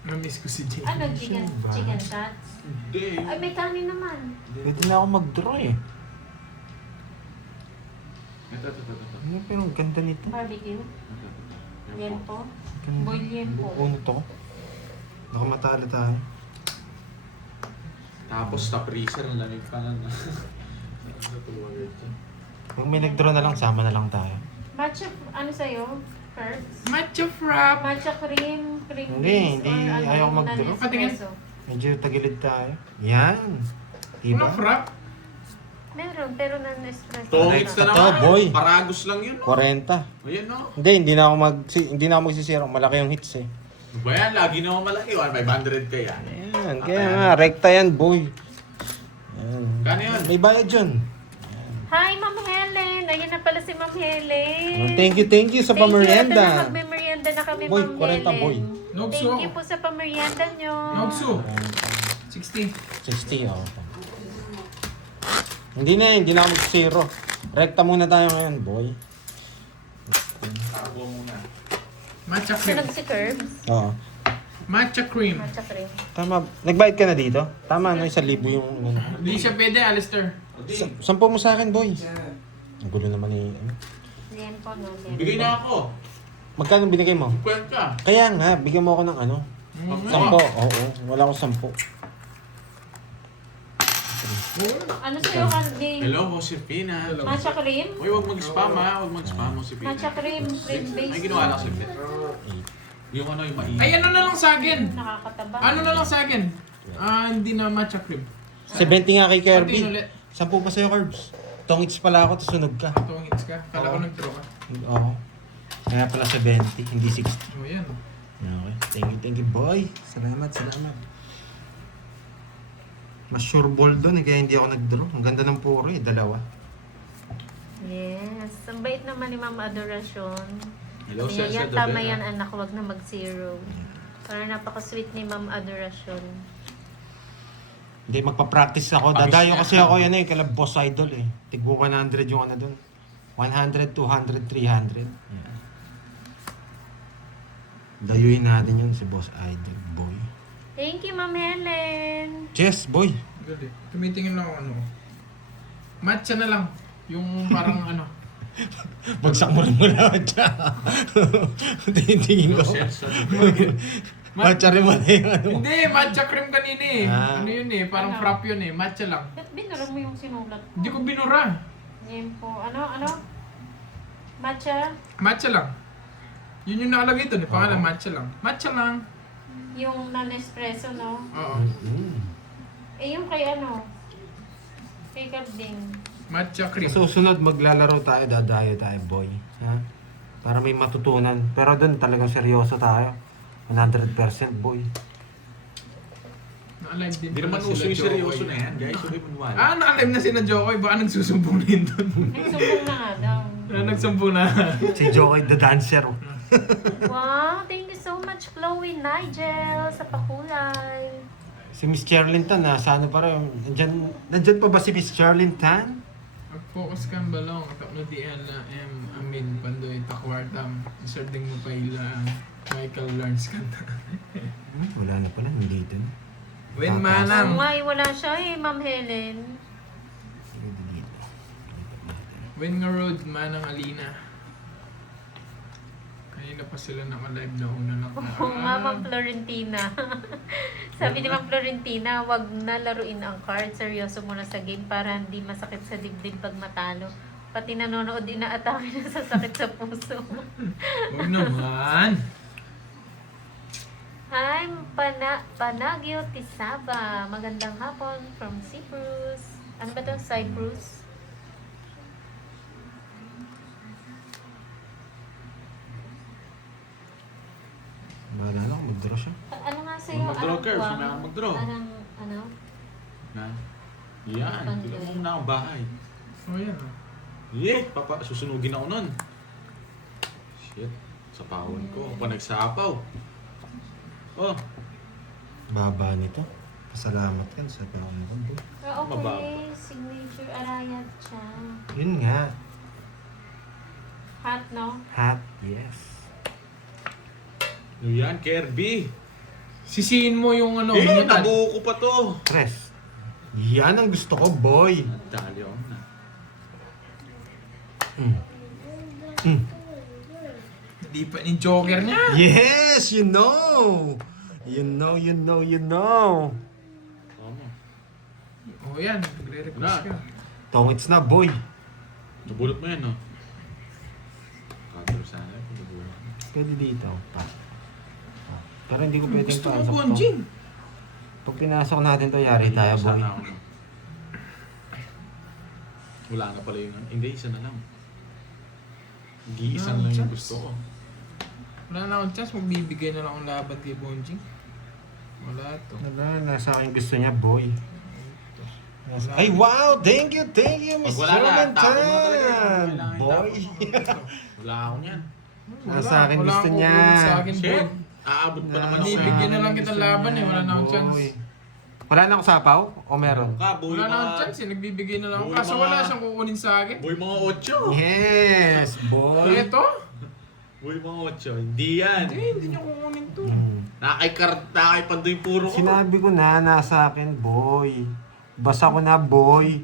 Na-miss ko si Jay. Ano, chicken shots? Hindi. Ay, may kanin naman. Pwede na ako mag-draw eh. Ito. Ano pero ang ganda nito. Barbecue. Yan po. Ganda. Boil yan po. Ano to? Nakamatalo tayo. Tapos top freezer, ang lamig pa na. Kung may nag-draw na lang, sama na lang tayo. Matcha, ano sa'yo? First? Matcha frap. Matcha cream, cream Hindi, base, hindi. or ano, Ayaw yung mag-draw. non-espresso? Medyo tagilid tayo. Yan. Diba? Ano frap? Meron, pero non-espresso. Tongits na Ito, naman. boy. Paragos lang yun. 40. Ayan no. Hindi na ako magsisiro. Malaki yung hits eh. Ano ba yan? Lagi naman malaki. 500 ka yan. Yan, kaya nga, rekta yan, boy. Yan. Kano yun? May bayad yun. Hi, Ma'am Helen! Ayun na pala si Ma'am Helen. Thank you sa Thank you. pamerienda. Magme-merienda na kami, Boy, Ma'am 40, Helen. boy. Nogso. Thank you po sa pamerienda nyo. Nogso. 60. 60, oh. Hindi na ako mag-zero. Rekta muna tayo ngayon, boy. Takbo muna. Matcha cream. Sunog si Curbs. Oo. Matcha cream. Matcha cream. Tama. Nagbayad ka na dito? Tama, no? 1,000 yung... Hindi siya pwede, Alistair. Sampo mo sa akin, boy. Ang gulo naman eh. Yan po, no? Yan. Bigay na ako. Magkano binigay mo? Kwenta. Kaya nga, bigyan mo ako ng ano? 10. Oo, wala akong 10. Ano sa'yo, Candy? Hello, Josefina. Matcha cream? Uy, huwag mag-spam ha. Huwag mag-spam, Josefina. Matcha cream, cream base. Ay, ginawa lang saglit. Yung ano, yung mainit. Ay, ano na lang sa akin? Nakakataba. Ano na lang sa akin? Hindi na matcha cream. 70 nga kay Pati Kirby. ulit. 10 pa sa'yo, Curbs. Tongits pala ako, tapos sunog ka. Itong hits ka. Kala ko nag-draw ka. Oo. Kaya pala 70, hindi 60. Oh, yan. Okay. Thank you, boy. Salamat. Mas sure ball doon eh, kaya hindi ako nag-draw. Ang ganda ng puro eh, dalawa. Yes. Ang bait naman ni Ma'am Adoracion. Hello, Kaya Sir yan, Sir tama Dobel, yan, ha? anak. Huwag na mag-zero. Parang napaka-sweet ni Ma'am Adoracion. Hindi, magpa-practice ako. Pabis Dadayo na. kasi ako yan eh, kala boss idol eh. Tigbo 100 yung ano doon. 100, 200, 300. Yeah. Dayuin natin yun si boss idol, boy. Thank you, Ma'am Helen. Yes, boy. Good eh. Tumitingin lang ako ano. Matcha na lang. Yung parang ano. Bagsak mo rin muna dyan. Tingin ko. Hello, Sir Sir Dobel. Matcha rin mo na yung ano. Hindi, matcha cream kanina eh. Ah. Ano yun eh, parang Ano? frap yun eh. Matcha lang. Ba't binura mo yung sinulat ko? Hindi ko binura. Yan po. Ano? Matcha? Matcha lang. Yun yung nakalagay doon eh. Pangalan, matcha lang. Matcha lang. Yung non-espresso, no? Oo. Eh, yung kay ano? Kay Carding. Matcha cream. Sa susunod, maglalaro tayo, dadayo tayo, boy. Ha? Para may matutunan. Pero doon talagang seryoso tayo. 100% boy. Na-alive din Hindi pala naman sila uso yung Jokoy. seryoso na yan, guys. Huwag mo maniwala. Na-alive na sila Jokoy. Baka nagsusumbong na yun doon. Nagsumbong na nga daw. Nagsumbong na. Si Jokoy the dancer. Wow, thank you so much, Chloe Nigel, sa pakulay. Si Miss Cherlyn Tan, nasa ano pa rin. Nandyan pa ba si Miss Cherlyn Tan? Mag-focus kang balong. Tapno di ala amin. Pandoy takwartam. Isarding mo pa ilang. Michael Lawrence kanta. Wala na pala, nandito na. Win Oo manang. nga, wala siya eh, Ma'am Helen. Sige, dito. Win nga road manang Alina. Kanina pa sila naka-live na una lang. Oo nga, Ma'am Florentina. Sabi ni Ma'am Florentina, wag na laruin ang card. Seryoso muna sa game para hindi masakit sa dibdib pag matalo. Pati nanonood, inaatake na sa sakit sa puso. Huwag naman. Hi, Panagio Tisaba. Magandang hapon from Cyprus. Ano ba to? Cyprus? Bahala na, mag-draw siya. Ano nga sa'yo? Mag-draw, Anong Curbs. kuwang? Wala kang mag-draw. Anong, ano? Na? Yan. Pandoy. Tignan mo na ang bahay. Oh yan oh. Susunugin ako nun. Shit. Sa pawon ko. Pa nagsapaw. Oh. Baba nito. Pasalamat ka sa taon ko, boy. Ah, okay. Mababa. Signature Arayat siya. Yun nga. Hot, no? Hat, yes. Yan, Kirby. Sisihin mo yung ano. Eh, minutan. nabuo ko pa to. Tres. Yan ang gusto ko, boy. Nadali ako na. Hindi pa ni Joker niya. Yes, you know. You know. Tama. O yan, nagre-request ka. Tongits na, boy. Nabulot mo yan, no? Kadro sana. Nabulot. Pwede dito. Pero hindi ko pwedeng Gusto mo pasok to. Bonjing? Pag pinasok natin to, yari tayo, boy. Sana ako, no? Wala na pala yung... Hindi, isa na lang. Iisan lang yung gusto ko. Wala na akong chance, magbibigay na lang akong laban kay Bonjing. Wala to. Wala, nasa akin gusto niya, boy. Wala. Ay, wow! Thank you, Pag Mr. wala na, tapon mo talaga. Mantan! Kailangan Boy! itapon. Wala ako niyan. Nasa akin wala gusto akong niya. kukunin sa akin, boy. Shit! Aabot pa naman ako. Binibigyan na lang kitang laban eh, wala na akong chance. Wala na akong sapaw? O meron? Boy, Wala na akong mga... chance eh, nagbibigay na lang ako. Boy, Kaso mga- wala siyang kukunin sa akin. Boy, mga 8. Yes, boy! Ito? Boy, mga 8. Hindi yan. Hindi niya kukunin to. Nakay pandoy puro ko. Sinabi ko na, nasa akin, boy. Basa ko na, boy.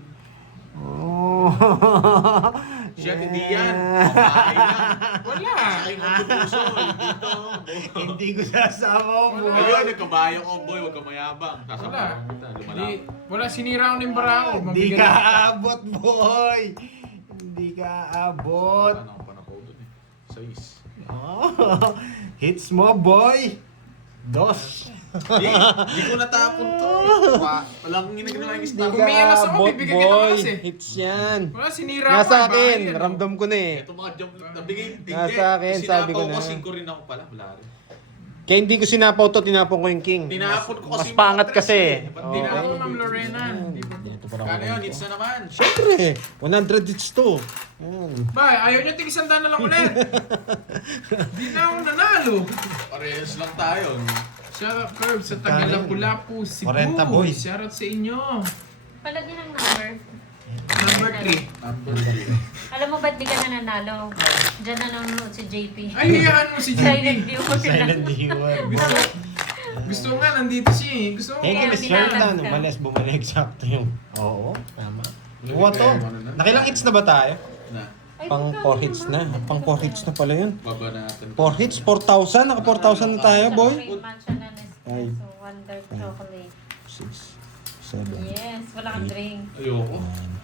Oh. Shit, hindi yan. Babae lang. Wala. Sa aking puso. Dito. Hindi ko sasama, boy. Ayun, nagkabayo ko, boy. Huwag ka mayabang. Wala. Sasama kita. Hindi, Lumalaki. wala, sinira ko ng bara ko. Hindi Mabigat ka ako. aabot, boy. Hindi ka aabot. Ano ako pa na po dun eh. 6. Oh. Hits mo, boy. Dos. Di ko natapon to. Walang ginagawa yung stop. Kung may alas ako, bibigyan kita alas eh. Hits yan. Wala, sinira ko. Nasa eh, akin, bahay yan, ramdam ko na eh. Ito mga jump nabigay. Nasa akin, sabi ko na. Sinapaw ko, 5 rin ako pala. Wala rin. Kaya hindi ko sinapaw to, tinapon ko yung king. Tinapon ko kasi Mas pangat mga kasi. tres eh. Ba't Oo. Tinapon tinapon? ko, Ma'am Lorena. Hindi pa. Dito pala Kano yun? Hits na naman. Siyempre, 100 hits to. Ayan. Ba, ayaw niyo tig-isandaan na lang ulit. Di na ako nanalo. Parehas lang tayo. Shout out Curb sa Tagalapulapu, Cebu. 40 boys. Shout out sa inyo. Palagyan ng number. Number 3. Number 3. Alam mo ba't di ka nananalo? Diyan nanonood si JP. Ay, hayaan mo si Silent JP. viewer Silent na. viewer. Gusto nga, nandito siya eh. Gusto mo. Thank you, Kaya Miss binalag Shertan. ka. Umalis, bumalik. Sakto yung... Oo, tama. Luwa to. Ano na? Nakilang hits na ba tayo? Na. Ay, Pang magkano 4 hits naman? na. Pang 4 hits na pala yun. Baba natin. 4 hits, 4,000. Naka 4,000 na tayo, boy. Chocolate matcha na Ay. Nespresso, Wonder Chocolate. 6, 7. Yes, wala kang drink. Ayoko.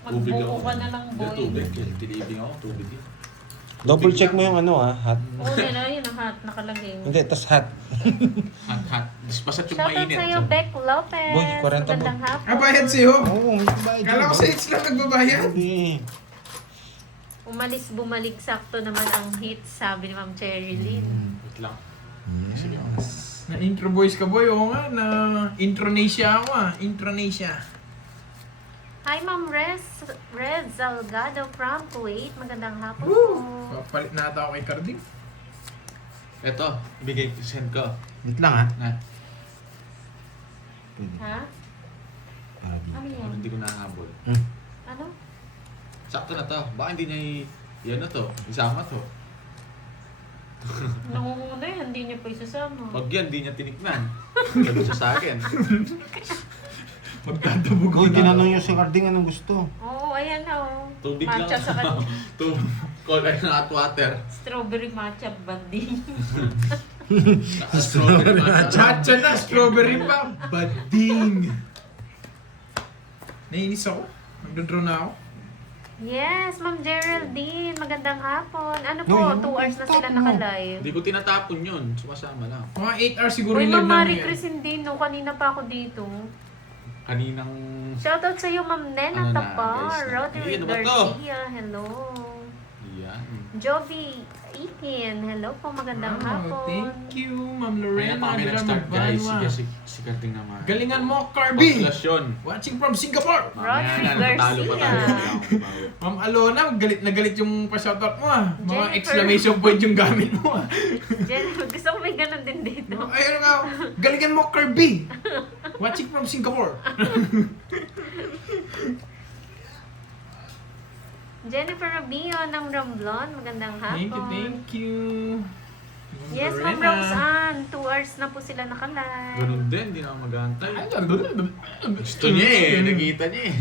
Tubig ako. Magbuo ka na lang, Hindi, boy. tubig. Tinibig ako. Tubig yun. Double check mo yung ano hot. Oo, nila yun ang hot nakalagay. Hindi, tas hot. Hot. Pasat yung Shoutout mainit. sa'yo, Beck Lopez. Boy, 40 Magandang mo. hapon. Ah, bayad sa'yo. Oo, may bayad Kala ko yun, sa boy. hits lang nagbabayad. Hindi. Umalis, bumalik, sakto naman ang hits, sabi ni Ma'am Cherry Lynn. Wait lang. Sige. Na-intro boys ka boy. Oo nga, na Intronesia ako ah. Intronesia. Hi, Ma'am Rez Salgado from Kuwait. Magandang hapon Woo! po. Papalit na ata ako kay Carding. Eto, ibigay ko send ko. Wait lang ha. Na, Ha? Para di. Ano yan? hindi ko nahabol. Ano? Sakto na to. Baka hindi niya yan na to. Isama to. Nangunguna yan, hindi niya pa isasama. Pag yan, hindi niya tinikman. Sabi siya sa akin. Magtatabog Uy, tinanong yung si Carding anong gusto. Oo, ayan na oh. Tubig Matcha lang. sa kanya. Cold na hot water. Strawberry matcha banding. Strawberry matcha. Matcha na, strawberry pa. Bading. Nainis ako. Magdodraw na ako. Yes, Ma'am Geraldine. Magandang hapon. Ano po, No, 2 hours na sila tapon mo. naka-live. Hindi ko tinatapon yun. Sumasama lang. Mga 8 hours siguro Uy, yung live Ma'am namin Marie yan. Crisindino, kanina pa ako dito. Kaninang... Shoutout sa iyo, Ma'am Nena Ano na, Tapar, guys, na- Roderick Ay, ano ba to? Garcia, hello. Yan. Jovi Ikin, hello po, magandang Wow, hapon. thank you, Ma'am Ayan, Lorena. kami Adela nag-start guys. Magbanwa. Si Kating naman. Galingan mo, Carby. Populasyon. Watching from Singapore. Mamaya Roderick na, natatalo pa tayo. Garcia. Ma'am Alona, galit na galit yung pa-shoutout mo ah. Mga Jennifer. exclamation point yung gamit mo ah. Jen, gusto ko may ganun din dito. Ayun nga, galingan mo, Kirby. Watching from Singapore. Jennifer Rubio ng Ramblon, magandang hapon. Thank you. Yes, Ma'am Lorena. Roxanne. 2 hours na po sila nakalive. Ganun din, hindi na ako mag-aantay. Ay, Gusto niya eh, nakita niya eh.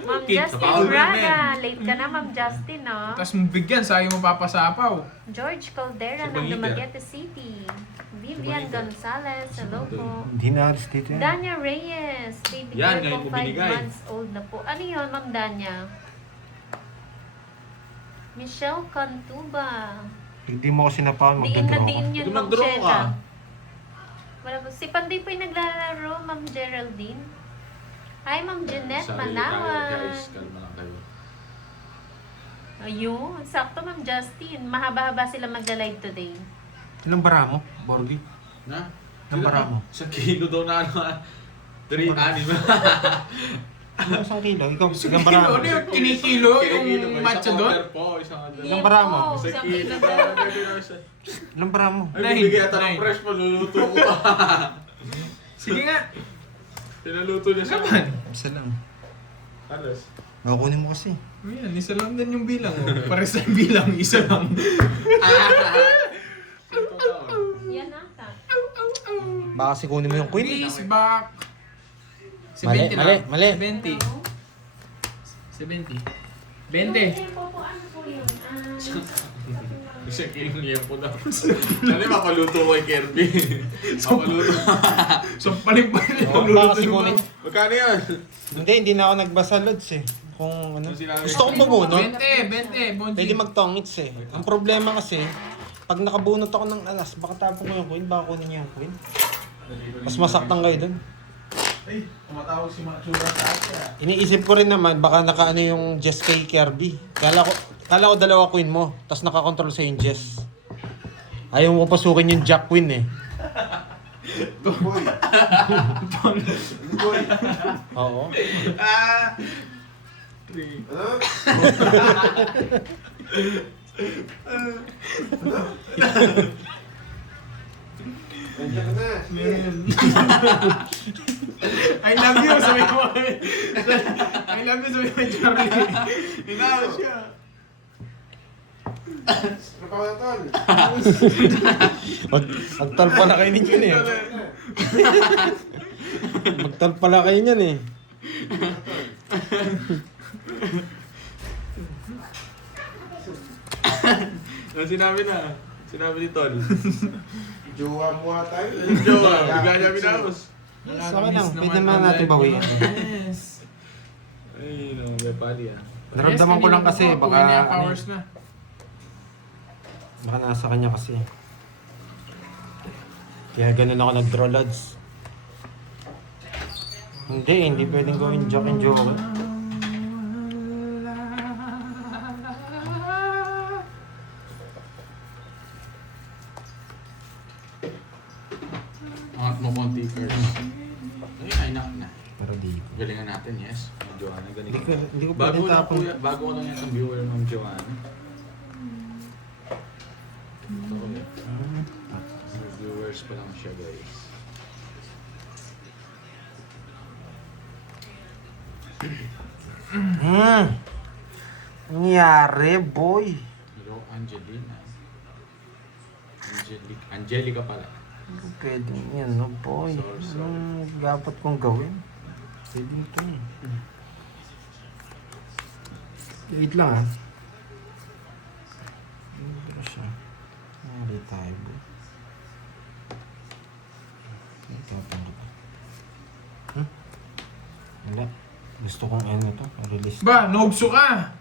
Ma'am Kit, Justin power Braga. man. Late ka na, Ma'am Justin, no? Tapos mo bigyan, sayang mo papasapaw. George Caldera Sa ng Bangita. Dumaguete City. Vivian Bangita. Gonzalez, hello po. Hindi na alis dito yan. Danya Reyes, baby Yan, girl ngayon po, mo 5 binigay. months old na po. Ano yun, Ma'am Danya? Michelle Cantuba. Hindi mo ko sinapawan, Diin na magdadraw diin ka. yun, Ito Ma'am mag-draw ka. Chela. Wala po. Si Panday po yung naglalaro, Ma'am Geraldine. Hi, Ma'am Jeanette Sabi niya, Manawan. guys, kalma lang kayo. Ayun, sakto Ma'am Justin. Mahaba-haba sila magla-live today. Ilang bara mo, Borgi? Na? Ang bara mo? Sa kilo daw na ano ah. 3, 6. Ano sa kilo? Ikaw, ilang bara Kilo, mo? ano yung kinikilo yung matcha doon? Isang order. Ilang bara mo? Yes, Sa isang kilo. kilo. Ilang bara mo? Ay, Nine. bibigyan ata ng Nine. fresh pa, luluto ko pa. Sige nga. Pinaluto niya sa Naman. Isa lang. Alas. Nakukunin mo kasi. Ayan, isa lang din yung bilang. Oh. Pares na yung bilang, isa lang. Yan ata. Baka kasi kunin mo yung queen. Please back. Mali, 70 mali, lang. mali. 70. 70. 20. Ano po yun? Isang kilo niya po daw. Ano yung mapaluto ko kay Kirby? Mapaluto. So, paling-paling Oo, baka kasi kunin. Magkano yan? Hindi na ako nagbasa lods eh. Kung ano. Ano sinabi? Gusto kong bubunot. 20, Bonji. Pwede magtongits eh. Ang problema kasi, pag nakabunot ako ng alas, baka tapon ko yung queen, baka kunin niya yung queen. Mas masaktan kayo dun. Ay, tumatawag si Matsura sa akin. Iniisip ko rin naman, baka nakaano yung Jess kay Kirby. Kala ko dalawa queen mo, tapos nakakontrol sa yung Jess. Ayaw mo pasukin yung Jack Queen eh. Oo. I love you, sabi ko. I love you, sabi ko, Charlie. Inaw siya. Magtal pala kayo ninyo eh. Magtal pala kayo niyan eh. Ano sinabi na? Sinabi ni Tol. Jowa mo tayo. Jowa, bigla niya binamos. Sa akin lang, pwede naman natin bawian. Yes. Ay, no, may pali ah. Naramdaman ko lang kasi, baka, 2.5 hours na. baka nasa kanya kasi. Kaya ganun ako nag-draw lods. Hindi pwedeng gawin Jack and Joker. Angat mo konti first. Ay, na. Pero di ko. Galingan natin, yes. Ma'am Joanna, galingan. Hindi ko Bago pwedeng lang tapon. po, bago ko lang yan ang viewer, Ma'am Joanna. Viewers pa lang siya, guys. Nangyari, boy. Hello, Angelina. Angelica pala. Pwede yan, no, boy. Sorry. Anong dapat kong gawin? Pwede ito eh. Wait lang ah. Ano siya? Nangyari tayo, boy. Tapang ko. Wala. Gusto kong ano to, release. Ba, nogso ka.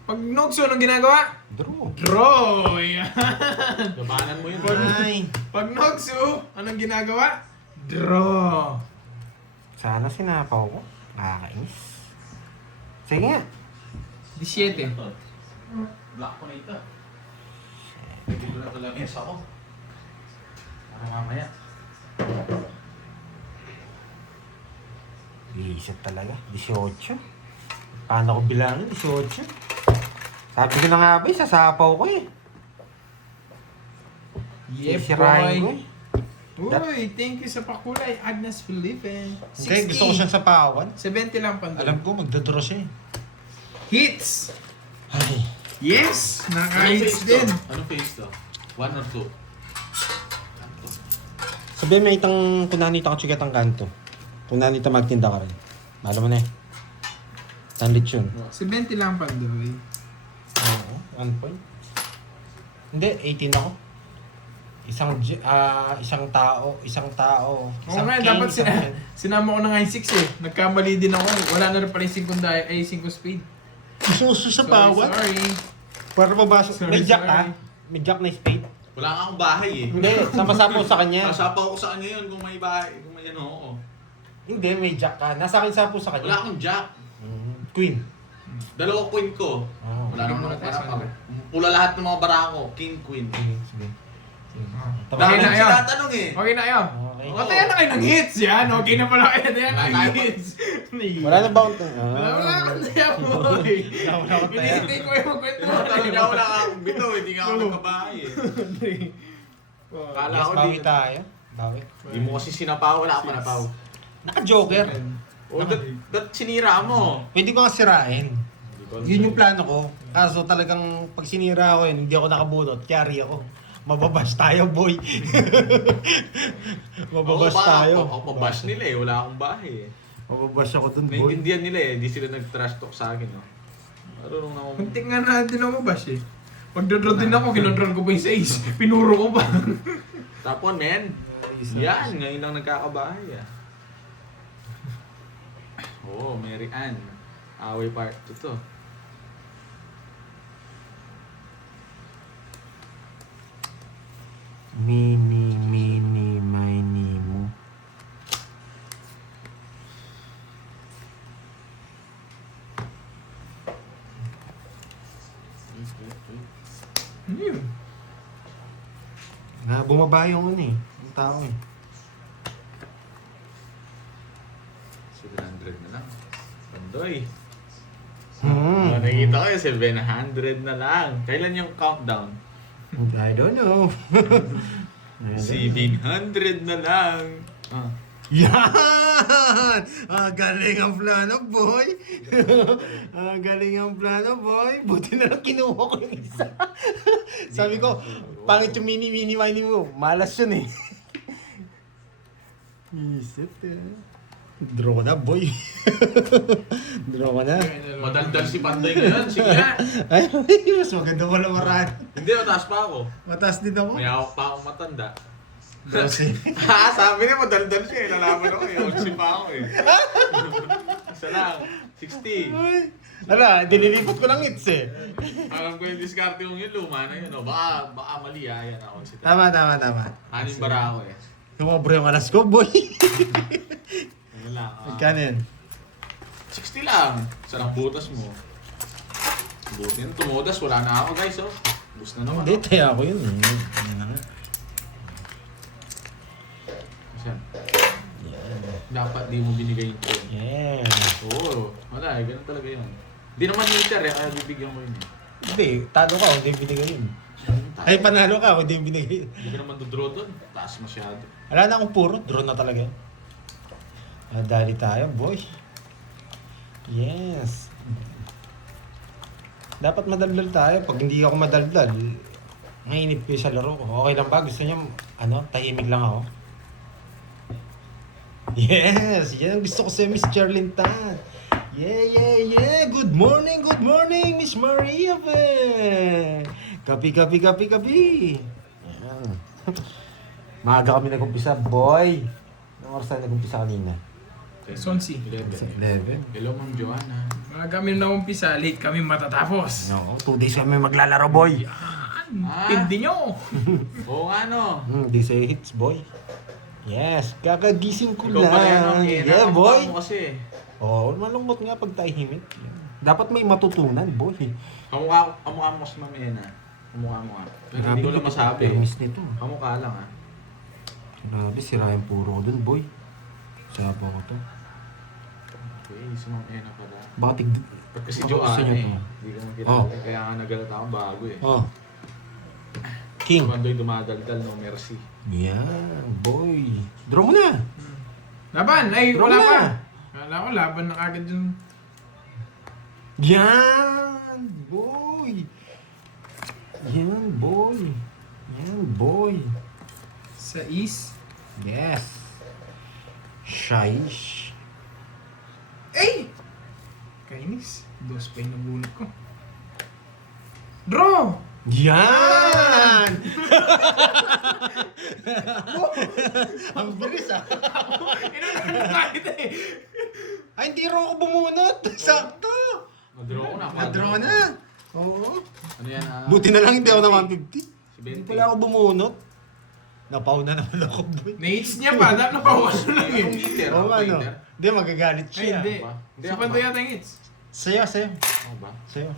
Pag nogso, anong ginagawa? Draw. Draw! Yan. Labanan mo yun. Ay! Pag nogso, anong ginagawa? Draw. Sana sinapaw ko. Nakakainis. Sige nga. 17. Black ko na ito. Pwede ko na talaga yes ako. Para mamaya. Isip talaga. 18. Paano ko bilangin? 18. Sabi ko na nga ba, sasapaw ko eh. Yeah, Sisirain ko boy. eh. Uy, thank you sa pakulay, Agnes Felipe. Hindi, gusto ko siyang sapawan. 70 lang pandun. Alam ko, magdodraw siya eh. Hits! Ay. Yes! Anong Naka-hits face din. to? Anong face to? 1 or 2? Sabi may itang kunanita ko chigatang kanto. Kunanita magtinda ka rin. Mahal mo na eh. Tanlit yun. Si 20 lang pa doy. Oo, 1 point. Hindi, 18 ako. Isang tao. Oo Isang nga, king, dapat isang queen. sinama ko na nga yung 6 eh. Nagkamali din ako. Wala na rin pala yung 5 speed. Isuso sa bawat. Sorry. Para mabasa. Sorry, May jack sorry. May jack na spade. Wala nga akong bahay eh. Hindi, sapasapaw sa kanya. Nasapaw ko sa kanya yun kung may bahay, kung may ano ako. Hindi, may jack ka. Nasa akin sapo sa Wala kanya. akong jack. Queen. Dalawa queen ko. Oh. Wala Sige naman muna ako tayo sa para pula lahat ng mga bara ko. King, queen. Sige. Okay Dami na na yun. tinatanong eh. Okay na yun. Okay. O, tayo na kayo ng hits yan. Okay na pala kayo. Tayo na ng hits. Wala na ba akong... Wala kang tayo boy. Wala akong tayo. Hinihintay ko yung magkwento. Tinatanong niya wala akong bito, hindi nga ako nagkabahay eh. Kala Yes, ko bawi di. tayo. Bawi. Di mo kasi sinapaw, wala ka panapaw. Naka-joker. O, that sinira mo. Pwede ko nga sirain. Yun yung plano ko. Kaso talagang pag sinira ko yun, hindi ako nakabunot. Carry ako. Mababash tayo, boy. Mababash tayo. Ako mabash nila eh, wala akong bahay eh. Mababash ako dun, boy. Naintindihan nila eh, di sila nag-trash talk sa akin no. Marunong na akong... Kunti nga na din ako bash eh. Pag-draw din ako, kinontrol ko pa yung 6. Pinuro ko pa. Tapon men. Yan, ngayon lang nagkakabahay ah. Oo, Mary Ann. Away part 2 to. Mini, mini mo. Ano yun? Bumaba yung ano eh. Yung tao eh. 700 na lang. Pandoy. Hmm. Nakikita ko yung 700 na lang. Kailan yung countdown? I don't know. 700 na lang. Ah. Yan! Galing ang plano, boy! Galing ang plano, boy! Buti na lang kinuha ko yung isa. Sabi ko, pangit yung mini mo. Malas yun eh. Isip eh. Draw ko na, boy. Draw ko na. Madaldal si Pandoy ngayon. Sige nga. Ay, mas maganda wala marami. Hindi, mataas pa ako. Mataas din ako. May hawak pa akong matanda. 12. Ha, sabi niya madaldal siya eh. Lalaban ako eh. Ulsi pa ako eh. Isa lang. 60. Ala, dinilipat ko lang hits eh. Alam ko yung diskarte yung yun. Luma na yun. Oh. Baka mali ah. Yan ako. Si Tama. Anim bara ako eh. Kumabro yung alas ko, boy. Ano lang. Magkano yan? 60 lang. Sarang butas mo. Buti na tumudas. Wala na ako guys oh. Bus na naman. Hindi, oh. tayo ako yun. Ano na nga. Yan. Dapat di mo binigay yung coin. Yeah. Oo. Wala eh. Ganun talaga yun. Hindi naman meter eh. Kaya bibigyan ko yun eh. Hindi, talo ka, hindi binigay yun. Ay, panalo ka, hindi binigay yun. Hindi ka naman dodraw doon. Taas masyado. Wala na akong puro, drone na talaga yun. Dali tayo, boy. Yes. Dapat madaldal tayo. Pag hindi ako madaldal, mainip ko sa laro ko. Okay lang ba? Gusto niyo, tahimik lang ako? Yes! Yan ang gusto ko sa Miss Charlene Tan. Yeah! Good morning, Miss Maria Fe! Kapi! Ayan. Maaga kami nag-umpisa, boy. Anong oras tayo nag-umpisa kanina? Sonsi. 11. Hello, Ma'am Joanna. Mga kami na umpisa, late kami matatapos. No, 2 days kami maglalaro, boy. Tindi nyo. Oo nga no. Di say hits, boy. Yes, kakagising ko Ikaw pala yan, no? lang. Eh, Yeah, nakamukha boy. mo kasi. Oo, malungkot nga pag tahimik. Dapat may matutunan, boy. Kamukha mo kasi Ma'am Ena. Kamukha mo nga. Pero hindi ko lang masabi. Permis nito. Kamukha lang ah. Grabe, sira yung puro ko dun, boy. Sabo ko to. Okay, si Ma'am Ena pala. Bakit Ba't kasi Baka gusto Joanna niyo eh. to? Hindi ko Oh. makilala. Kaya nga nagalata akong bago eh. Oh. King. Cuando yung dumadaldal, no mercy. Yan, boy. Draw mo na. Laban! Ay, Draw wala na. pa. Kala ko, laban na kagad yung... Yan, boy. Yan, boy. Yan, boy. Sa East. Yes. Shaish. Ay! Kainis. 2 pa yung nabunot ko. Draw! Yan! Ang bilis ah. Bakit eh? Ay, hindi rin ako bumunot. Sakto. Mag-draw ko na. Mag-draw na. Oo. Ano yan? Buti na lang hindi ako na 150. Si Hindi 20. pala ako bumunot. Napaw na naman ako, boy. Na-hits niya pa. Dapat napawakas na lang Anong eh. meter? Oo, Anong ano? meter? Hindi, magagalit Ay, siya. hindi. ba? Hindi Si ako Pando ba? yata yung hits. Sa'yo, sa'yo. Ano ba? Sa'yo.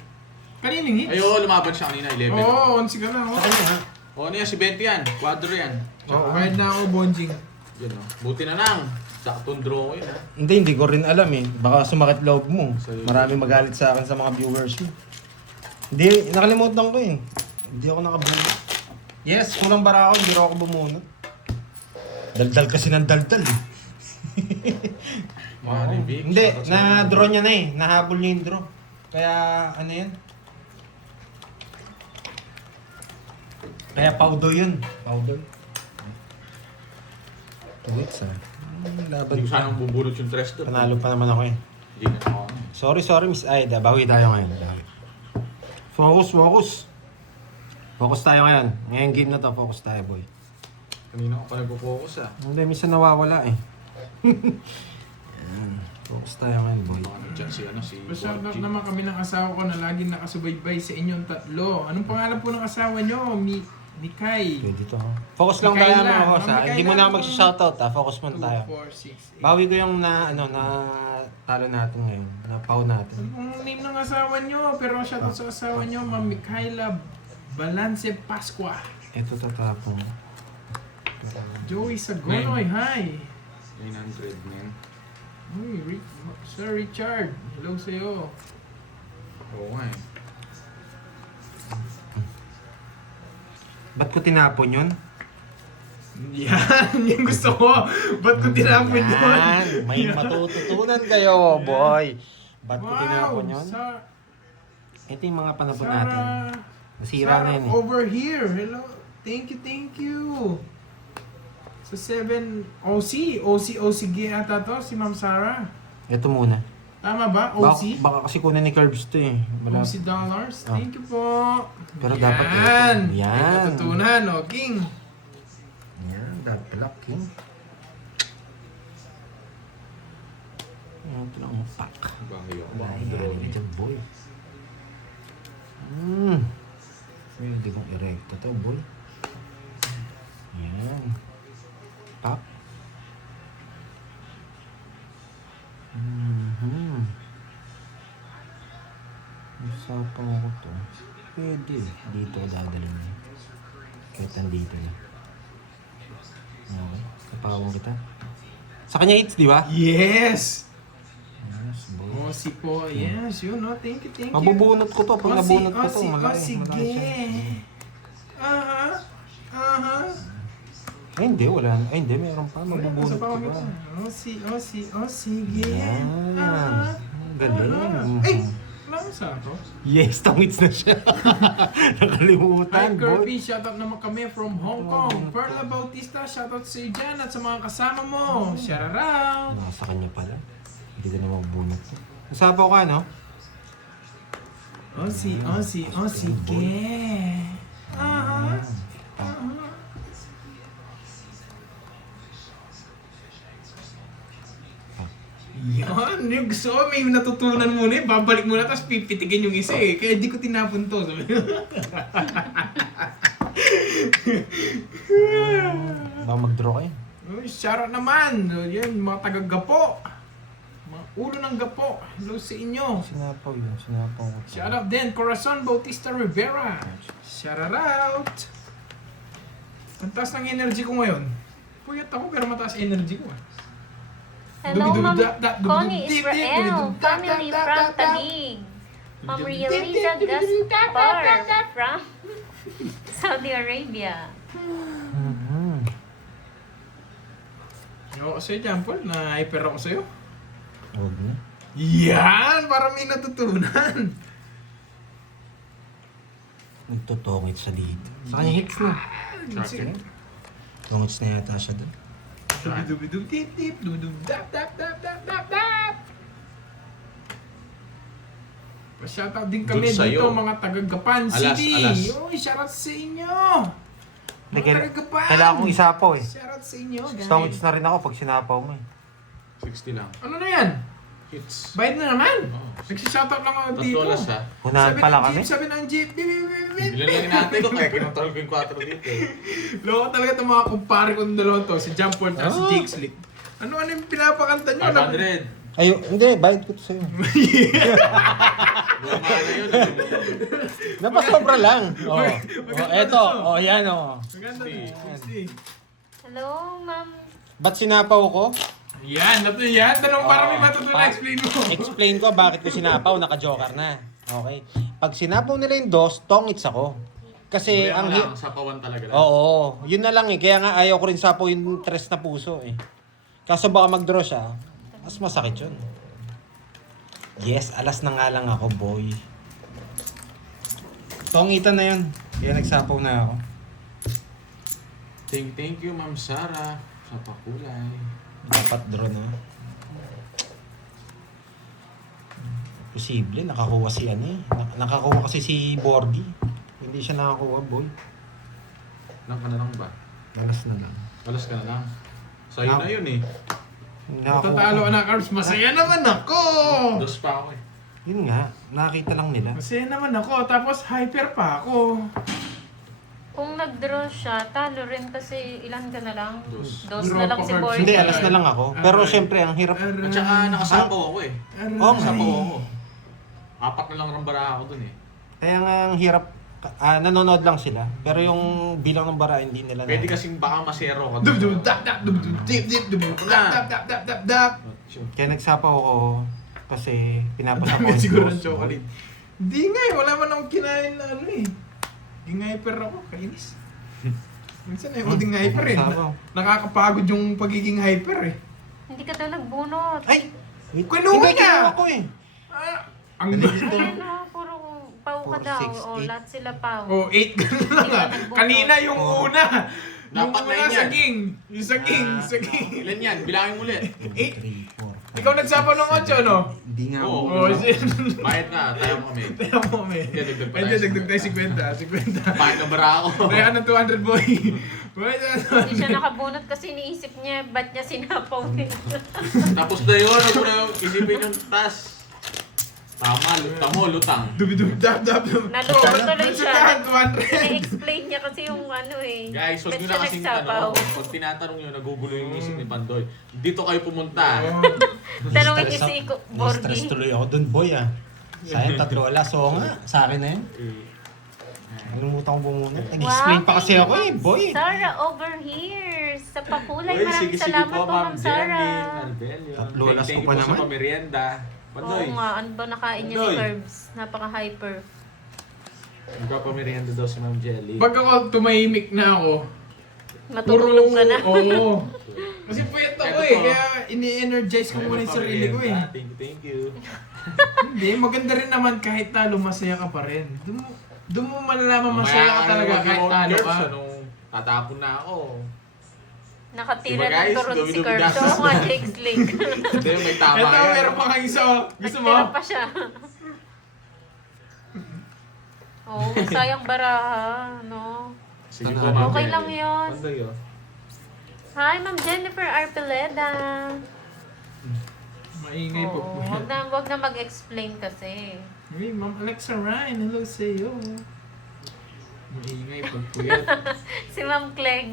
Kaninang hits? Ay, oo, lumaban siya kanina, 11. Oo, 11 ka lang. Sa kanya, ha? O, ano yan? Si 20 yan. Quadro yan. Oo, kahit na ako bonjing. Yun, o. Buti na lang. Saktong draw ko yun, ha. Hindi ko rin alam eh. Baka sumakit loob mo. Sa'yo. Marami magalit sa akin sa mga viewers mo. Hindi, nakalimutan ko eh. Hindi ako nakabunot. Yes, kulang bara ako, hindi rin ako bumunot. Daldal kasi ng daldal eh. Mga Vic. Hindi, shoutout sa mga na-draw niya na eh. Nahabol niya yung draw. Kaya, ano yan? Kaya powder yun. Powder. Wait, sa. Laban Hindi ko pa. sanang bubunot yung tres doon. Panalo pa naman ako eh. Hindi na ako. Sorry, Miss Aida. Bawi tayo ngayon. Bawi. Focus. Focus tayo ngayon. Ngayong game na to, focus tayo, boy. Kanina ako pa nagpo-focus, ah. Hindi, minsan nawawala eh. Yan. Focus tayo ngayon, boy. Ano dyan si, ano, si Pa-shoutout Borgie. naman kami ng asawa ko na laging nakasubaybay sa inyong tatlo. Anong pangalan po ng asawa nyo? Mikay. Pwede to, ha? Focus lang Mikaela. tayo mga host, ha? Mikaela. Hindi mo na mag-shoutout, ha? Focus muna tayo. 2, 4, 6, 8. Bawi ko yung na talo natin ngayon. Na pau natin. Ang name ng asawa nyo, pero shoutout sa asawa nyo, Ma'am Mikaela Balance Pasqua. Ito tatapong. Joey Sagonoy, hi! 900, man. Uy, Sir Richard, hello sa'yo. Oo nga, eh. Ba't ko tinapon yun? Yan, yung gusto ko. Ba't ko tinapon yun? Yan! May matututunan kayo, boy! Ba't ko tinapon yun? Ito yung mga panapon natin. Nasira na yun eh. Over here, hello. Thank you. Sa 7 OC G ata to, si Ma'am Sarah. Ito muna. Tama ba? Baka, OC? baka kasi kunin ni Curbs to eh. Wala. $OC. Ah. Thank you po. Pero Yan. dapat ito. Yan. May natutunan, o King. Yan, that black king. Yan, ito lang yung pack. Bahay ako. Baka Ay, draw yan niya. dyan, boy. Pwede kong erecto to, boy. Yan. Pack. Usapan ko to. Pwede. Dito ko dadalhin niya. Kahit nandito na. Okay. Kapawang kita. Sa kanya hits, di ba? Yes! Yes, boy. OC po. Yes, yun, no? Thank you. Mabubunot ko to. Pag nabunot ko to, malaki. Sige. Malaki siya. Aha. Ay, hindi. Wala. Ay, hindi. Meron pa. Sa Mabubunot ko pawang ba? kita. Sige. Yan. Aha. Galing. Ay! Wala mo sa ako. Yes, tangits na siya. Hi, Nakalimutan, boy. Kirby. Shoutout naman kami from Hong Kong. Perla Bautista, shoutout sa iyo dyan at sa mga kasama mo. Shout out. Nasa kanya pala. Hindi ko na mabubunot to. Nasapaw ka, no? Sige. Aha. Yan, yung gusto ko, may natutunan muna eh. Babalik muna, tapos pipitikin yung isa eh. Kaya di ko tinapon to. Sabi ko. Baka mag-draw kayo. Uy, shoutout naman. Yan, mga taga-gapo. Mga ulo ng gapo. Hello sa inyo. Sinapaw yun. Sinapaw ko. Shoutout din, Corazon Bautista Rivera. Shoutout. Ang taas ng energy ko ngayon. Puyat ako pero mataas energy ko ah. Hello, Ma'am Dubidubidap, Connie dubidubidip, Israel, dubidubidap, family dap, from dap, dap. Taguig. Ma'am Rieliza Gaspar from Saudi Arabia. Ako sa'yo, John Paul, na-hyper ako sa'yo. Huwag na. Yan! Para may natutunan. Nagtutongit siya dito. Sa kanya hits na. Sa akin. Tongits na yata siya doon. Saan? Dub-dub-dub-tip-tip, dub-dub-dap-dap-dap-dap-dap-dap. Pa-shoutout din kami Good sa'yo. dito, mga taga-Gapan Alas, City. alas. Uy, shoutout sa inyo. Mga taga-Gapan. Kailangan kong isapaw eh. Shoutout sa inyo, guys. Stongits na rin ako pag sinapaw mo eh. 60 lang. Ano na yan? Hits. Bayad na naman. Oo. Nagsi-shoutout lang ako dito. Tatlolas ha. Hunahan pala kami. Sabi ng jeep, bip, bip, bip, bip. Bilan lang natin ko kaya kinontrol ko yung 4 dito eh. Loko talaga itong mga kumpare kong dalawa to, si Jump Ford at si Ah. Jake Slick. Ano yung pinapakanta nyo? 500. Ay, hindi, bayad ko to sa'yo. Luma na yun. Napasobra lang. Oh, Maganda eto. to. Oh, yan oh. Maganda to. 60. Hello, ma'am. Ba't sinapaw ko? Yan, nato yan. Tanong para may matutunan explain mo. Explain ko bakit ko sinapaw, naka-joker na. Okay. Pag sinapaw nila yung dos, tongits ako. Kasi ang... lang, sapawan talaga lang. Oo, yun na lang eh. Kaya nga ayaw ko rin sapaw yung tres na puso eh. Kaso baka mag-draw siya, mas masakit yun. Yes, alas na nga lang ako, boy. Tongitan na yun. Kaya nagsapaw na ako. Thank you, Ma'am Sarah, sa pakulay. Dapat draw na. Posible, nakakuha si ano eh. Nakakuha kasi si Borgie. Hindi siya nakakuha, boy. Nang ka na lang ba? Alas na lang. Alas ka na lang. Sa'yo na yun eh. Matatalo ka na, Carbs. Masaya naman ako. Dos pa ako eh. Yun nga, nakita lang nila. Masaya naman ako. Tapos hyper pa ako. Kung nag-draw siya, talo rin kasi ilan ka na lang? Dos. Dos na lang si Draw pa Borgie. Hindi, alas na lang ako. Pero syempre, ang hirap. At saka nakasapaw ako eh. Oh, Nakasapaw ako. 4 na lang ng bara ako dun eh. Kaya nga ang hirap, nanonood lang sila. Pero yung bilang ng bara, hindi nila Pwede kasing baka masero ka Dub dub dap dap dub dub dip dip dub dub dap dap dap dap dap dap. Kaya nagsapaw ako kasi pinapasapaw Dami siguro ng boss. chocolate. Hindi nga eh. Wala man akong kinain na ano eh. Ging-hyper ako. Kainis. Minsan eh. Uding hyper eh. Sabaw. Nakakapagod yung pagiging hyper eh. Hindi ka daw nagbunot. Ay! Wait, Kinuha hindi, niya! kinuha ko eh. Ah, ang Ayun na, puro pau ka 4, daw. 6, O, 8. lahat sila pau. Oh, 8 ganun lang ah. Kanina yung una. Yung Dapat una nine yan. saging. Yung saging. Saging. Ilan yan? Bilangin mo ulit. 3, 4. Ikaw nagsapaw ng 8, no? Hindi nga Oo. Oh, shit. Bayad na, tayo mo kami. Tayo mo kami. Hindi, dagdag pa Ay, tayo. dagdag tayo 50. Bakit na bara ako? Kaya ng 200 boy. Boy, Hindi siya nakabunot kasi iniisip niya, ba't niya sinapaw eh. Tapos na yun, huwag mo na isipin yung tas. Tama, lutang. Dubidub dab dab dab. Naloko tuloy siya. 200. I-explain niya kasi yung ano eh. Guys, huwag Ba't nyo siya na kasing nagsapaw? Pag tinatanong nyo, nagugulo yung isip ni Pandoy. Dito kayo pumunta. Tanungin niyo si Na-stress Borgie. tuloy ako dun, boy ah. Sayang, 3 alas. Oo nga, sa akin na yun. Nalimutan ko bumunot. Nag-explain pa kasi thank ako you, eh, boy. Ma'am Sarah over here sa pakulay. Uy, Maraming sige-sige salamat po, po, Ma'am Sarah. Albelio. Tatlo alas Thank ko you pa po sa naman. pamerienda. Pandoy, Oo nga, ano ba nakain niya ni Pandoy. Curbs? Napaka-hyper. magpapamerienda daw si Ma'am Jelly. Pag ako tumahimik na ako, Matutulog ka na. Oo. Kasi puyat ako Eto eh, po. kaya ini-energize ko muna yung sarili ko eh. Thank you. Hindi, maganda rin naman kahit talo, masaya ka pa rin. Doon mo malalaman masaya ka talaga kahit talo ka. Tatapon na ako. Nakatira Diba, ng guys? turun si Dumidubi Curbs. dasas Oo nga, na. Jake's Link. Hindi, may tama Ito, yan. meron pa kang isa oh. Gusto mo? Nagtira pa siya. Oo, sayang baraha, no? Sige Ano? po, Ma'am Okay Jelly. lang yun. Pandoy, oh. Hi, Ma'am Jennifer Arpeleda. Maingay po po Oo, yan. wag na mag-explain kasi. Hey, Ma'am Alexa Ryan, hello sa iyo. Maingay po po yan. Si Ma'am Clegg.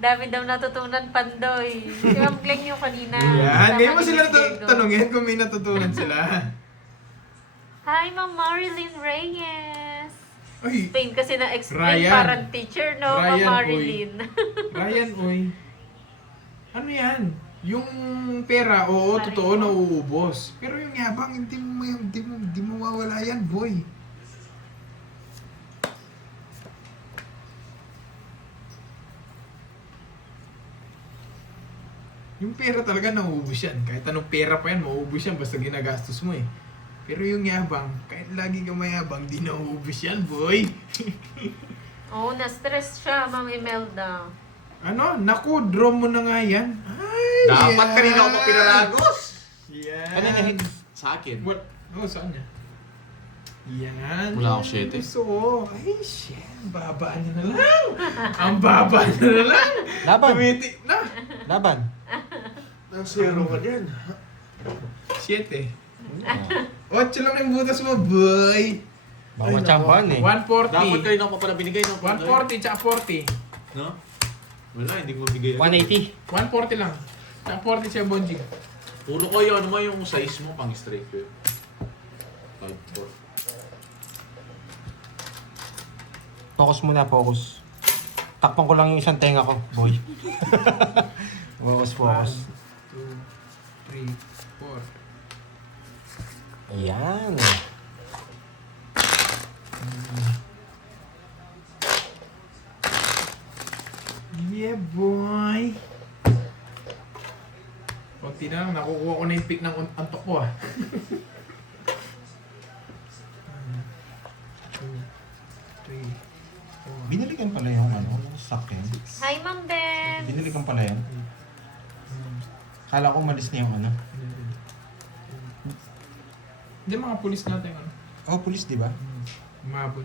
Dami daw natutunan Pandoy. Si Ma'am Clegg yung kanina. Yan, ngayon mo Kasama ni sila Miss Diego. tanungin kung may natutunan sila. Hi, Ma'am Marilyn Reyes. Uy, Spain kasi na-explain Ryan. parang teacher, no? Ma'am Ryan, Marilyn. Ryan, oy. Ano yan? Yung pera, oo, Pare totoo mo. na uubos. Pero yung yabang, hindi mo mawawala yan, boy. Yung pera talaga nauubos yan. Kahit anong pera pa yan, mauubos yan basta ginagastos mo eh. Pero yung yabang, kahit lagi ka mayabang, di nauubos yan, boy. Oo, na-stress siya, Ma'am Imelda. Ano? Naku, draw mo na nga yan. Ay, Dapat yan. kanina ako pa pinaragos. Yan. Kanina hit. Sa akin. What? Oh, saan niya? Yan. Wala akong shit eh. Gusto ko. Ay, shit. Ang baba niya na lang. Ang baba niya na lang. Laban. Tumitik na. Laban. Nang zero ka dyan. 7. 8 lang yung butas mo, boy. Baka Ay, matsambahan nako. eh. 140. Dapat kanina ako pa pala binigay. No? 140 tsaka 40. No? Wala, hindi ko mabigay. 180. 140 lang. Tsaka 40 siya, Bonjing. Puro ko yun, ano mo yung size mo pang straight ko yun. 5'4". Focus muna, focus. Takpan ko lang yung isang tenga ko, boy. Focus. 1, 2, 3, 4. Ayan. Yeah, boy. Kunti na lang, nakukuha ko na yung pick ng antok ko ah. 1, 2, 3, 4. Binalikan pala yung ano, sakyan. Hi, Ma'am Ben! Binalikan pala yan. Kala ko malis na yung ano. Hindi, mga pulis natin ano. Oh, police, di ba? Umabot.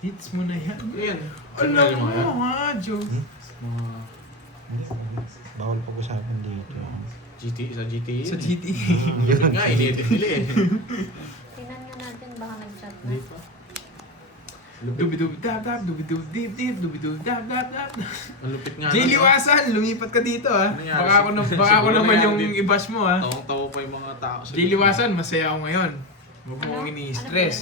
Hits mo na yan. Ayan. Alam mo ha, Joe. Mga Bawal pag-usapan dito. sa GT Sa GT. Yun nga, ini-edit nila eh. Tingnan nga natin, baka nag-chat na. Hindi pa. Dubi-dubi-dab-dab, dubi-dubi-dib-dib, dubi-dubi-dab-dab-dab. Ang lupit nga. Jay Liwasan, lumipat ka dito ha. Ano nangyari Baka ako, sa- baka ako siguro naman nangyari yung din. i-bash mo ha. Tawang-tawa pa yung mga tao. sa Jay likod. Liwasan, masaya ako ngayon. Huwag mo akong Ano ini-stress.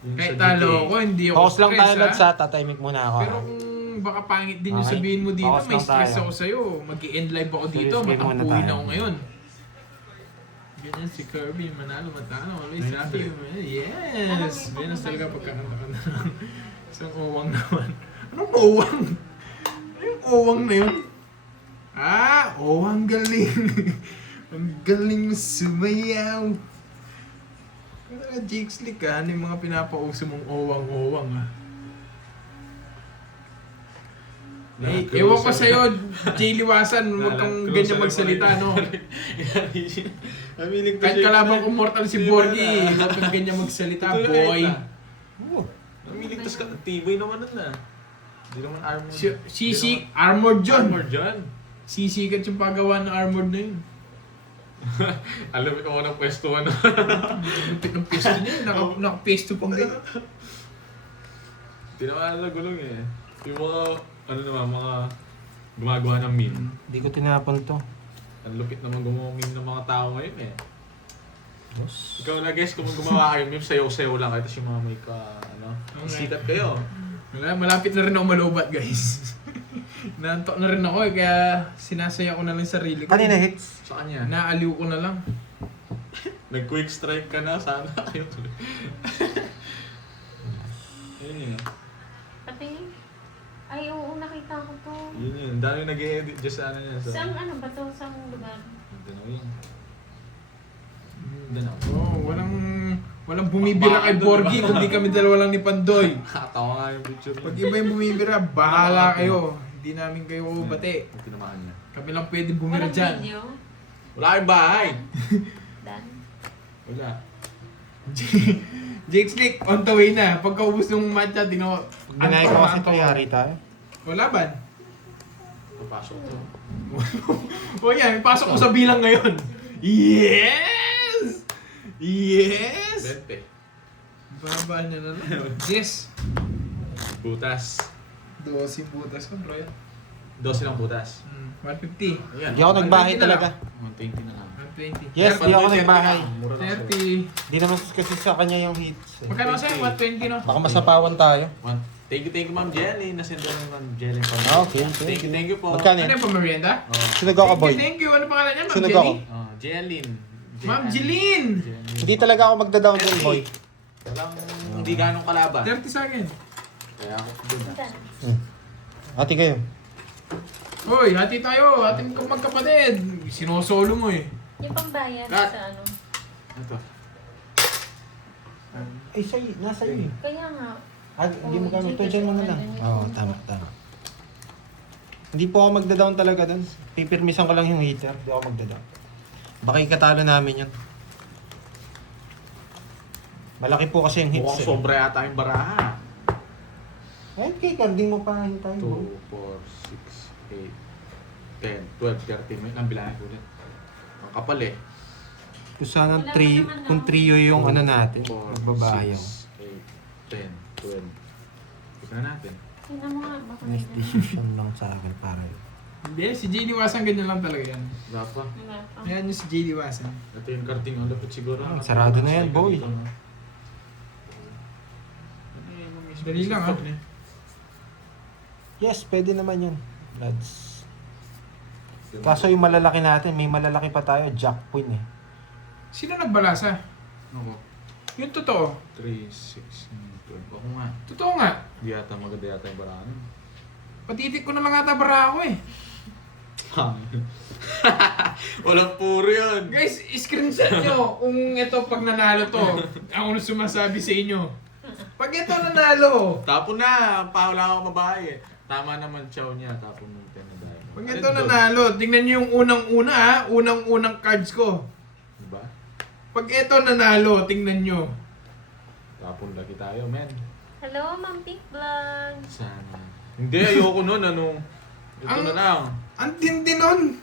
Yung Kahit sa talo GTA. ako, hindi ako Focus lang stress tayo lahat ha. sa tatahimik muna ako. Pero kung baka pangit din yung Okay. sabihin mo dito, Focus may lang stress tayo. ako sa'yo. Mag-i-end live ako dito, Serious game muna matampuhin tayo. ako ngayon. Ganyan si Kirby, manalo, matalo, always happy. Yes! Venus talaga pagkakanta-kanta. Isang owang naman. Anong owang? Ano yung owang na yun? Ah, owang galing. Ang galing mo sumayaw. Jake Slick ah, ano yung mga pinapauso mong owang-owang ah. Eh, ewan ko sa'yo, Jay Liwasan, huwag kang ganyan magsalita, no? Namiling to Kahit siya. kalaban ko mortal si Borgie, huwag kang ganyan magsalita, boy. Namiling to sa tibay naman nun ah. Hindi naman armor. Sisi, armored yun. Armor dyan. Sisikat yung paggawa ng armored na yun. Alam mo ako ng pwesto ano. Lupit ng pesto niya, naka-pesto pang ganyan. Hindi naman nagulong eh. Yung mga, ano naman, mga gumagawa ng meme. Hindi ko tinapon to. Ang lupit naman gumawa ng meme ng mga tao ngayon eh. Boss. Ikaw na guys, kung gumawa kayo meme, sayaw-sayaw lang kayo, tapos yung mga may ka, ano, Okay. sikat kayo. Malapit na rin ako malubat, guys. Naantok na rin ako eh, kaya sinasaya ko na lang sarili ko. Kanina hits. Sa kanya. Naaliw ko na lang. Nag-quick strike ka na, sana kayo tuloy. Yun yun. Pati, ay oo, nakita ko to. Yun yun. Dami nag-e-edit dyan sa ano yan. Saan ano ba to? Saan lugar? Danaw yun. Danaw. Oh, walang bumibira kay Borgie, kundi kami dalawa lang ni Pandoy. Nakatawa nga yung picture Pag niya. iba yung bumibira, bahala kayo. Hindi namin kayo bate. Tinamaan niya. Kami lang pwede bumira Walang dyan. video? Wala kayong bahay! Dan? Wala. Jake Slick, on the way na. Pagkaubos ng matcha, tingnan ko. Pag binayag ko kasi ito, yari tayo. Wala ba? Papasok to. O yan, pasok ko sa bilang ngayon. Yes! Yes! 20. Baba niya na lang. Yes! Butas. 12 butas ko, bro. 12 lang butas. 150. Ayan. Hindi ako nagbahay 120 na talaga. 120 na lang. 120. Yes, di ako nagbahay. Mura lang siya. 30. Di naman kasi sa kanya yung hits. Eh. Magkano kasi? 120, no? Baka masapawan tayo. Thank you Ma'am Jelly. Nasend na Ma'am Jelly. Ah, okay. Thank you po. Magkano Ano yan? yung pamerienda? Oh. Sunog ako, boy. Thank you. Ano pangalan niya? Ma'am Sunog Jenny? ako. Oh, Jelin. Ma'am Jeline! Hindi talaga ako magda-down dun, boy. Walang hindi ganong kalaban. 30 sa akin. Kaya ako dun. Dan? Ate kayo. Hoy, hati tayo. Atin kang magkapatid. Sinosolo mo eh. Yung pambayad Cut. sa ano? Ito. Ay, sa'yo. Nasa iyo. Kaya nga, Ah, hindi mo gano'n. Ito, dyan mo na lang. Oo, tama, tama. Hindi po ako magda-down talaga doon. Pipirmisan ko lang yung heater. Hindi ako magda-down. Baka ikatalo namin yun. Malaki po kasi yung hits. Mukhang sobra yata yung baraha. Kahit kay carding mo pa hintayin 2, mo. 4, 6, 8, 10, 12, 13. May ilang bilangin ko ulit. Ang kapal eh. Kung sana Wala pa naman, no? kung trio yung ano natin, 4, magbabahayaw. 6, 8, 10, 12. Tignan natin. Tingnan mo nga, baka may Next decision lang sa akin para yun. Hindi, si JD Wasan ganyan lang talaga yan. Wala pa. wala pa. Ayan yung si JD Wasan. Ito yung karting. Ang dapat siguro. Ah, sarado na yan, boy. Dali lang, ah. Yes, pwede naman yan. Lads. Kaso yung malalaki natin, may malalaki pa tayo, Jack Queen eh. Sino nagbalasa? Ako. Yung totoo. 3, 6, 12. Ako nga. Totoo nga. Hindi yata maganda yata yung barahan. Patitik ko na lang ata bara ako eh. Walang puro yun. Guys, screenshot nyo kung ito pag nanalo to. Ako na sumasabi sa inyo. Pag ito nanalo, Tapon na. Wala akong mabahay eh. Tama naman chow niya. Tapon mo yung tenadaya. pag ito nanalo, tingnan nyo yung unang-una ha, unang-unang cards ko. Diba? Pag ito nanalo, tingnan nyo. Tapon lagi tayo, men. Hello, Ma'am Pink Vlog. Sana. Hindi, ayoko nun. Anong... Ito Ang- na lang. Ang tindi nun.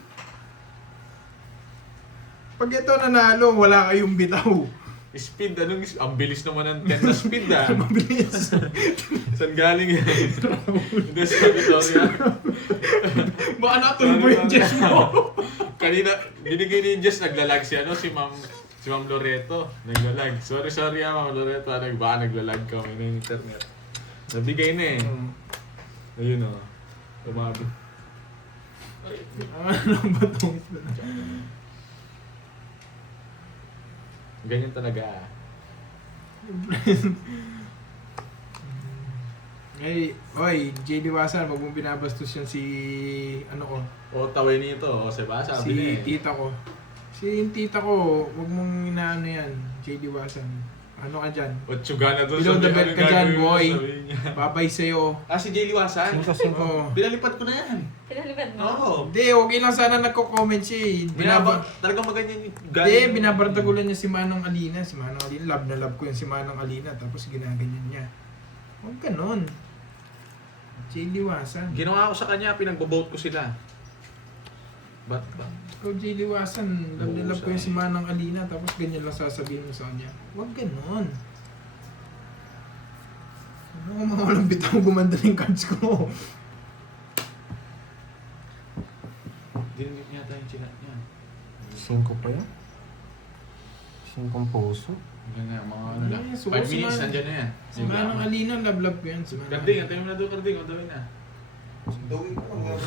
Pag ito nanalo, wala kayong bitaw. Speed, anong... Ang bilis naman ng 10 na speed ah. Mabilis. Saan galing yan? Hindi, sabi, sorry ah. Baka natulbo yung chest mo. Kanina, binigay ni Jess, naglalag si ano, si Ma'am Loreto. Naglalag. Sorry ah, Ma'am Loreto. Baka naglalag kami ng internet. Nabigay na eh. Ayun o. Tumabi. Ano ba itong Ganyan talaga ah. Hey, oy, JD Wasan, wag mong binabastos yan si, ano ko, O taway nito, o diba? Sabi si na eh. tita ko. Si yung tita ko, wag mong inaano yan, JD Wasan. Ano ka dyan? O tsuga na doon. Below the belt ka dyan, boy. Sabi niya. Babay sa'yo. Ah, si Jay Liwasan? 5-5. Oo. Pinalipad ko na yan. Pinalipad mo? Oo. Hindi, huwag lang sana nagko-comment siya eh. Talagang maganyan yung Hindi, binabartagulan niya si Manong Alina. Si Manong Alina, love na love ko yung si Manong Alina. Tapos ginaganyan niya. Huwag ganon. JD Wasan. Ginawa ko sa kanya, pinagbo-vote ko sila. Ba't ba? Ikaw, JD Wasan, love na Oo, love ko yung si sabi. Manong Alina. Tapos ganyan lang sasabihin mo sa kanya. Huwag ganon. Ano mga walang bitaw gumanda na yung cards ko. Dinigit niya tayo yung chinat niya. 5 pa yun? 5 puso? Hanggang nga, mga ano lang. Ay, 5 suko si minutes, Man- nandyan na yan. Si Manong Alina, love love ko yan. Si Manong Karding, Alina. antayin mo na doon, Karding. Ang dawin na. Dawin ko lang.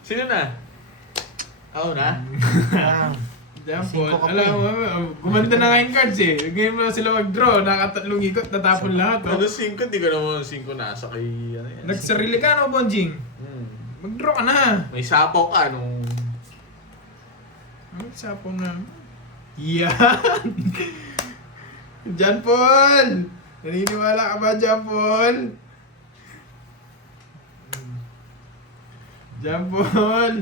Sino na? Ako na? Diyan po, Cinco ka pa alam mo, gumanda na nga yung cards eh. Ngayon mo na sila mag-draw, nakatatlong ikot, natapon lahat. Ano Oh. 5? Di ko naman 5 nasa kay... Ano yan? Nagsarili ka no, Bonjing? Hmm. Mag-draw ka na. May sapaw ka nung... Ang sapo na. Yan! John Paul! Naniniwala ka ba, John Paul? John Paul!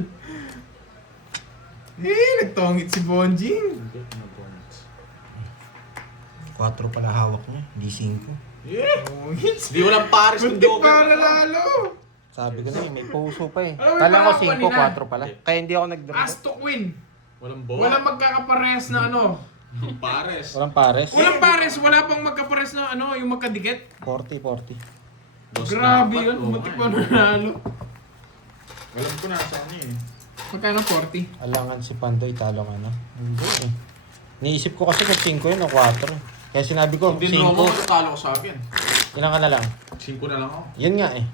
Nagtongit si Bonjing. 4 pala hawak niya, hindi 5. Yeah! Tongit. Di walang pares ng Muntik joker. pa nalalo. Sabi ko na may puso pa eh. Alam mo, Kala ko yung mga 5, kanina. 4 pala. Kaya hindi ako nag-draw. As to win. Walang bawa. Walang magkakapares na ano. pares. Walang pares. Walang pares, wala pang magkapares na ano, yung magkadikit. 40. Dos Grabe dapat, yun, oo muntik nga pa eh. nanalo. Alam ko na sa kanya eh. Magkano 40? Alangan si Pandoy, talo ka na. Hindi eh. Niisip ko kasi kung 5 yun o 4. Kaya sinabi ko, Hindi mo 5. matatalo ko sa akin. Ilan ka na lang? 5 na lang ako. Yun nga eh.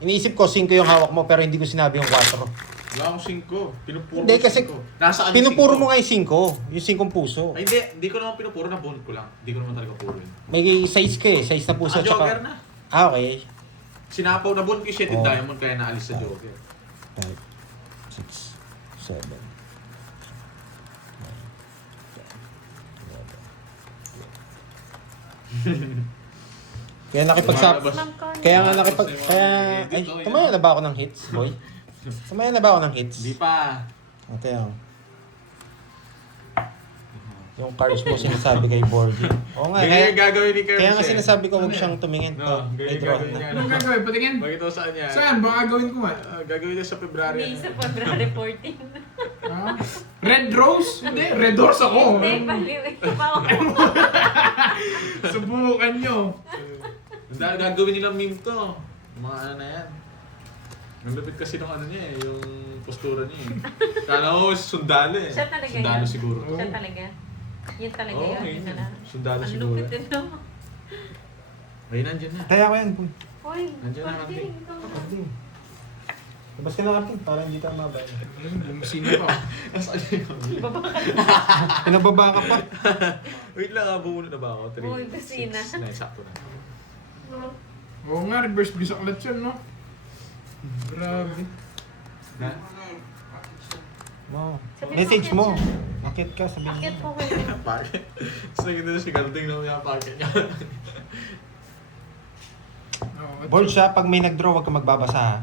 Iniisip ko 5 yung hawak mo pero hindi ko sinabi yung 4. Wala akong 5. Pinupuro Hindi, ko kasi 5. Nasa kanya Pinupuro 5. mo nga yung 5. Yung 5 puso. Ay hindi ko naman pinupuro, nabunod ko lang. Hindi ko naman talaga puro yun. May size ka eh. Size na puso. Ah, joker na. Ah, okay. Sinapaw na bunod ko yung Oh. Shetty Diamond kaya naalis sa joker. 5, 6, 7, 9, 10, 11, 12. Kaya nakipagsap... Ma'am Connie. Kaya nga Ay, tumaya na ba ako ng hits, boy? Tumaya na ba ako ng hits? Hindi pa. Ate, yung cards mo sinasabi kay Borgie. Oo nga, Ganyan yung gagawin ni Kerms kaya nga eh. sinasabi ko huwag siyang tumingin. No, Ay, ganyan yung draw gagawin na. niya. Anong gagawin? Patingin? Bakit ako saan niya? Saan? Baka gawin ko nga. Gagawin niya sa February. Hindi sa February 14. Ah? Red Rose? Hindi, Red Rose ako. Hindi, baliw. Ikaw pa ako. Subukan nyo. Dahil gagawin nilang meme to. Mga ano na yan. Ang lupit kasi ng ano niya eh, yung postura niya eh. Kala ko sundalo eh. Siya talaga Sundalo yan. siguro. Siya talaga. Yun talaga Oo, yun. yun Yun na yun. lang. Sundalo Ang siguro. lupit din naman. Ayun, nandiyan na. Kaya ko yan, boy. Hoy, Nandiyan na, Connie, Connie. ikaw na. Labas ka na kapin, para hindi ka mabay. Bumusina pa. Nasaan yun? Baba ka. Pinababa ka pa. Wait lang, bumuno na ba ako? 3, Uy, kusina. 6, 9, sakto na. Oo nga, reverse bisaklat yun, no? Grabe. Na? No. Sabi mo, Message akit mo. siya. Akit ka, sabihin Akit mo. po kayo. Packet. Tapos naganda na si Garting na yung packet niya. Oo, Board siya, pag may nag-draw, huwag ka magbabasa ha.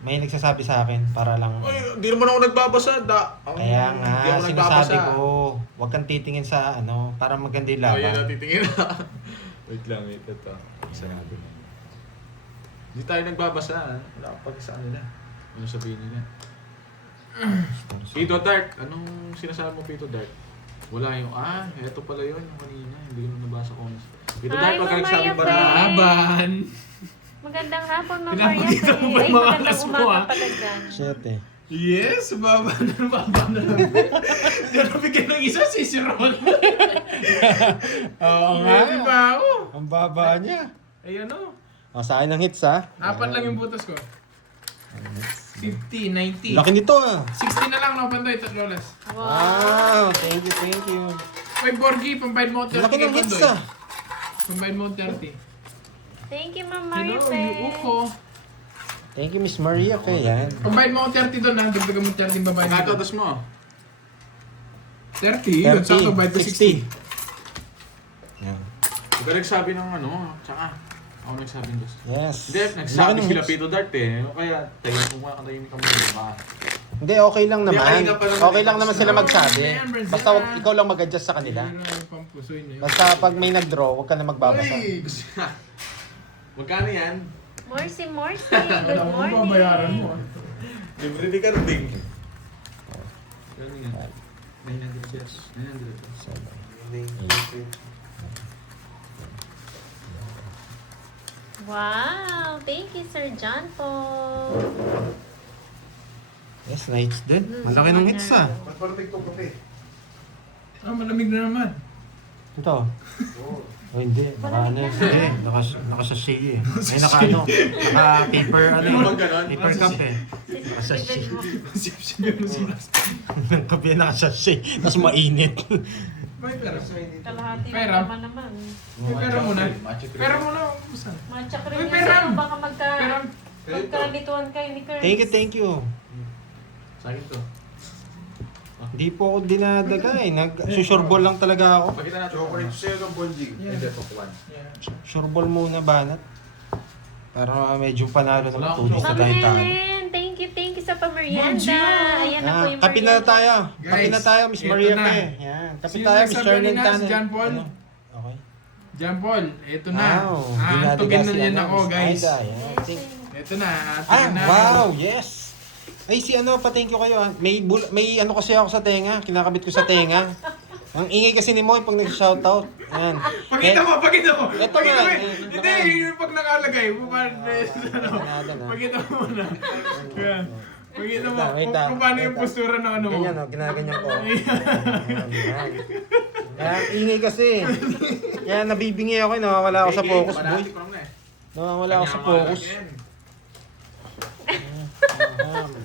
May nagsasabi sa akin para lang... Ay, di naman ako nagbabasa. Kaya Di nga, ako sinasabi nagbabasa. ko, huwag kang titingin sa ano, para maganda yung Oh, yan laban. natitingin na. Wait lang, wait. Ito. Sarado na. Hindi tayo nagbabasa. Wala akong pag sa kanila. Ano sabihin nila? Pito Dark. Anong sinasabi mo, Pito Dark? Wala yung, eto pala yun. Yung kanina. Hindi ko na nabasa ko. Pito Ay, Dark, pag nagsabi Mamaya pa Fe. na. Laban. Magandang hapon, Ma'am Pinapakita Maria. mo ba yung Ay, mga magandang alas mo, umaga ah? pala dyan. Shit eh. Yes, baba na lang. Diyan nabigyan ng isa, sisiron. Oo Ready pa ako. Ang baba niya. Ay ano, Sa akin ng hits ha. 4 lang yung butas ko. 50, 90. Laki nito ah. 60 na lang, no, Pandoy, Tatlolas. Wow, thank you. May Borgie, pambayad mo 30 Laki kay ng hits Pandoy. ah. Pambayad mo 30. Thank you, Ma'am Hello, Maria Fe. yung uko. Thank you, Miss Maria. Okay, yan. Pambayad mo 30 doon, ha. Dagdagan mo 30 yung babayad mo. Pagkakatas mo. 30, yun, sakto, bayad ko 60. Yan. Huwag ka nagsabi ng ano, tsaka. Ako nagsabi ng gusto. Yes. Hindi, Laki nagsabi ng sila hits. Pito Dart eh. Ano kaya, tayo kung katahimik kami ba? Hindi, okay lang Hindi, naman. kanina pa lang Okay lang naman sila magsabi. Ayan, Brazil. Basta ikaw lang mag-adjust sa kanila. Yun ang pampusoy na yun. Basta pag may nag-draw, huwag ka na magbabasa. Uy! Gusto niya. Magkano yan? Morsi, Morsi. Wala Good akong morning. babayaran mo, ah. Libre ni Carding. Ano yan? 900 yes. 900 yes. Wow. Thank you, Sir John Paul. Yes, nice din. Malaki ng hits ah. Magparating itong kape. Ah, malamig na naman. Ito. Oh, hindi. Naka ano yun. Hindi. Naka-sachet eh. Ay, naka-paper ano yun. Ano ba ganon? Paper cup eh. Naka-sachet. Sip-sip yung sinas. Ng kape naka-sachet. Tapos mainit. May pera. Kalahati Pera. naman. May pera muna. Pera muna. Saan? Matchak Uy, rin yan pera. sa'yo. Baka Pera. magkalituan kayo ni Kurt. Thank you. Sa akin to. Hindi po ako dinadaga eh. Nag-susureball lang talaga ako. Pakita natin. Chocolate sa'yo ng Bonjing. Yeah. Hindi, pakuan. Yeah. Sureball muna banat. Para medyo panalo naman. Wala akong Tulis na Ma'am tayo tayo. Helen, thank you sa pamerienda. Bonjour. Ayan na po yung Kape na tayo. Guys, Kape na tayo, Miss eto Maria na. Fe. Yan. Kape Sino tayo, Miss nagsabi Charlene kanina? Si Tannen. John Paul? Ano? Okay. John Paul, ito na. Wow. Aantugin na Dinadaga yan si ako, Miss guys. Aida. Yan. Ito na, aantugin na. Wow, yes. Ay, si ano, pa-thank you kayo. May ano kasi ako sa tenga. Kinakabit ko sa tenga. Ang ingay kasi ni Moy pag nag-shoutout. Yan. Pakita mo, pakita mo. Eto Pakita nga, mo. eh, Hindi, yung pag nakalagay. Nada na. Pakita mo muna. Yan. Pakita mo Wait lang. kung paano yung postura ng ano mo. Ganyan o, ginaganyan ko. Yan. Kaya ang ingay kasi. Kaya nabibingi ako, nawawala ako sa focus, boy. Nawawala ako sa focus.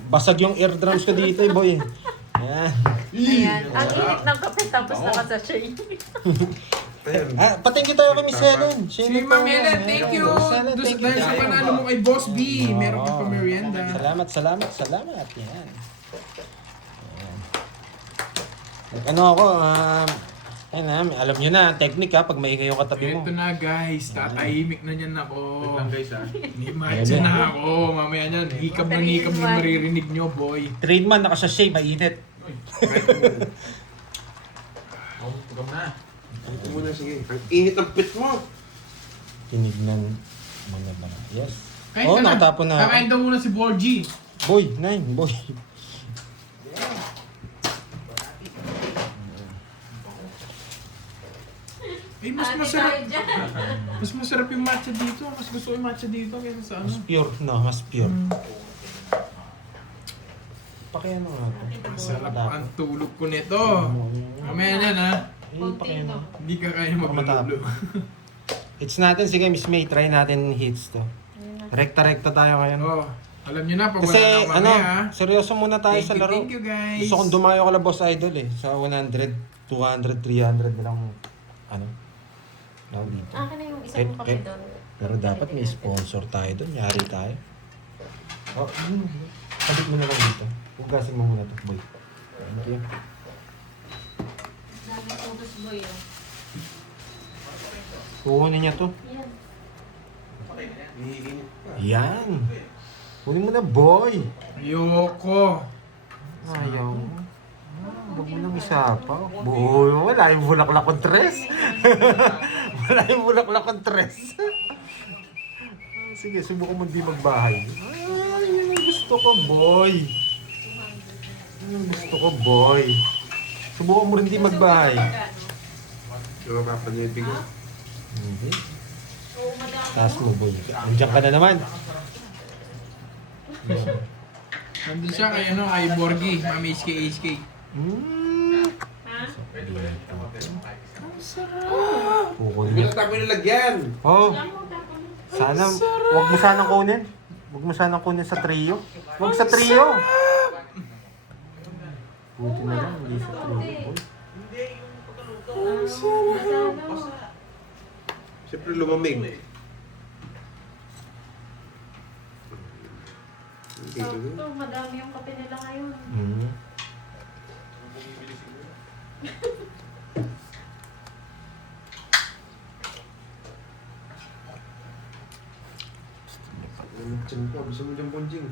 Basag yung eardrums ko dito, boy. Yan. Ayan. Ang init ng kape tapos nakasachet. Patingin tayo kay Miss Helen. Si Ma'am Helen, thank you. Dahil sa panalo mo kay Boss B, meron ka pa merienda. Salamat. Yan. Ano ako, Ayun na, alam nyo na, technique ha, pag maingay yung katabi mo. Ito na guys, tatahimik na niyan ako. Wait lang guys ha. May matcha na ako. Mamaya niyan, hikab na hikab na maririnig nyo, boy. Trademan, nakasashay, mainit. Oh, pagam na. Ito muna, sige. Ang init ng pit mo. Tinignan mga ba? Yes. Kain Oh, ka na. nakatapon na. Kakain daw muna si Borgie. Boy, nine, boy. Eh, mas masarap. Mas masarap yung matcha dito. Mas gusto ko yung matcha dito kaysa sa ano. Mas pure, no, mas pure. Pakiyan mo nga ito. Masarap ang tulog ko nito. Mamaya niyan ha. Pakiyan mo. Hindi ka kaya maglululo. Hits natin, sige Miss May, try natin hits to. Rekta-rekta tayo ngayon. Oh, alam niyo na pag Kasi wala na ano, mamaya ha. seryoso muna tayo sa laro. Thank you guys. Gusto kong dumayo kala Boss Idol eh. Sa 100, 200, 300 na lang ano. Tawag dito. Akin na yung isang kape doon. Pero dapat may sponsor tayo doon. Yari tayo. Oh, sabit mo na lang dito. Hugasin mo muna ito, boy. Thank you. Dami photos boy oh. Kukunin niya to. Yan. Iinit pa. Yan. Kunin mo na, boy. Ayoko. Ayaw mo. Huwag mo nang isa pa. Boy, wala yung bulaklak kong tres. Wala yung bulaklak kong tres. Sige, subukan mo di magbahay. Ay, yun ang gusto ko, boy. Yun ang gusto ko, boy. Subukan mo rin di magbahay. Yung mapapanitin ko. Hindi. Taas mo, boy. Nandiyan ka na naman. Nandun siya kay ano, kay Borgie. Mami HK. Kukunin Hindi mo. na tayo nilagyan. Oh. Sana, wag mo sanang kunin. Wag mo sanang kunin sa trio. Wag sa trio. Buti na lang, hindi sa trio. Boy. Siyempre lumamig. Sakto, madami yung kape nila ngayon. Hmm. Tiyan ko, gusto mo dyan Bonjing.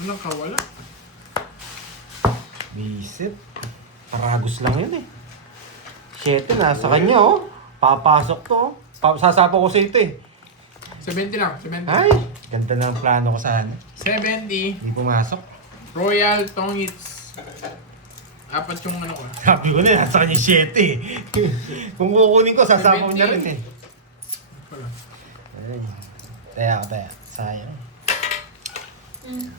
Walang kawala. Bisit. Paragos lang yun eh. 7 na sa kanya oh. Papasok to oh. Sasapa ko sa ito eh. 70 lang, 70. Ay, ganda ng plano ko sana. 70. Hindi pumasok. Royal Tongits. Apat yung ano ko. Sabi ko na, nasa kanya 7 eh. Kung kukunin ko, sasama ko niya rin eh. Wala. Ay. Taya. Sayang. Mm.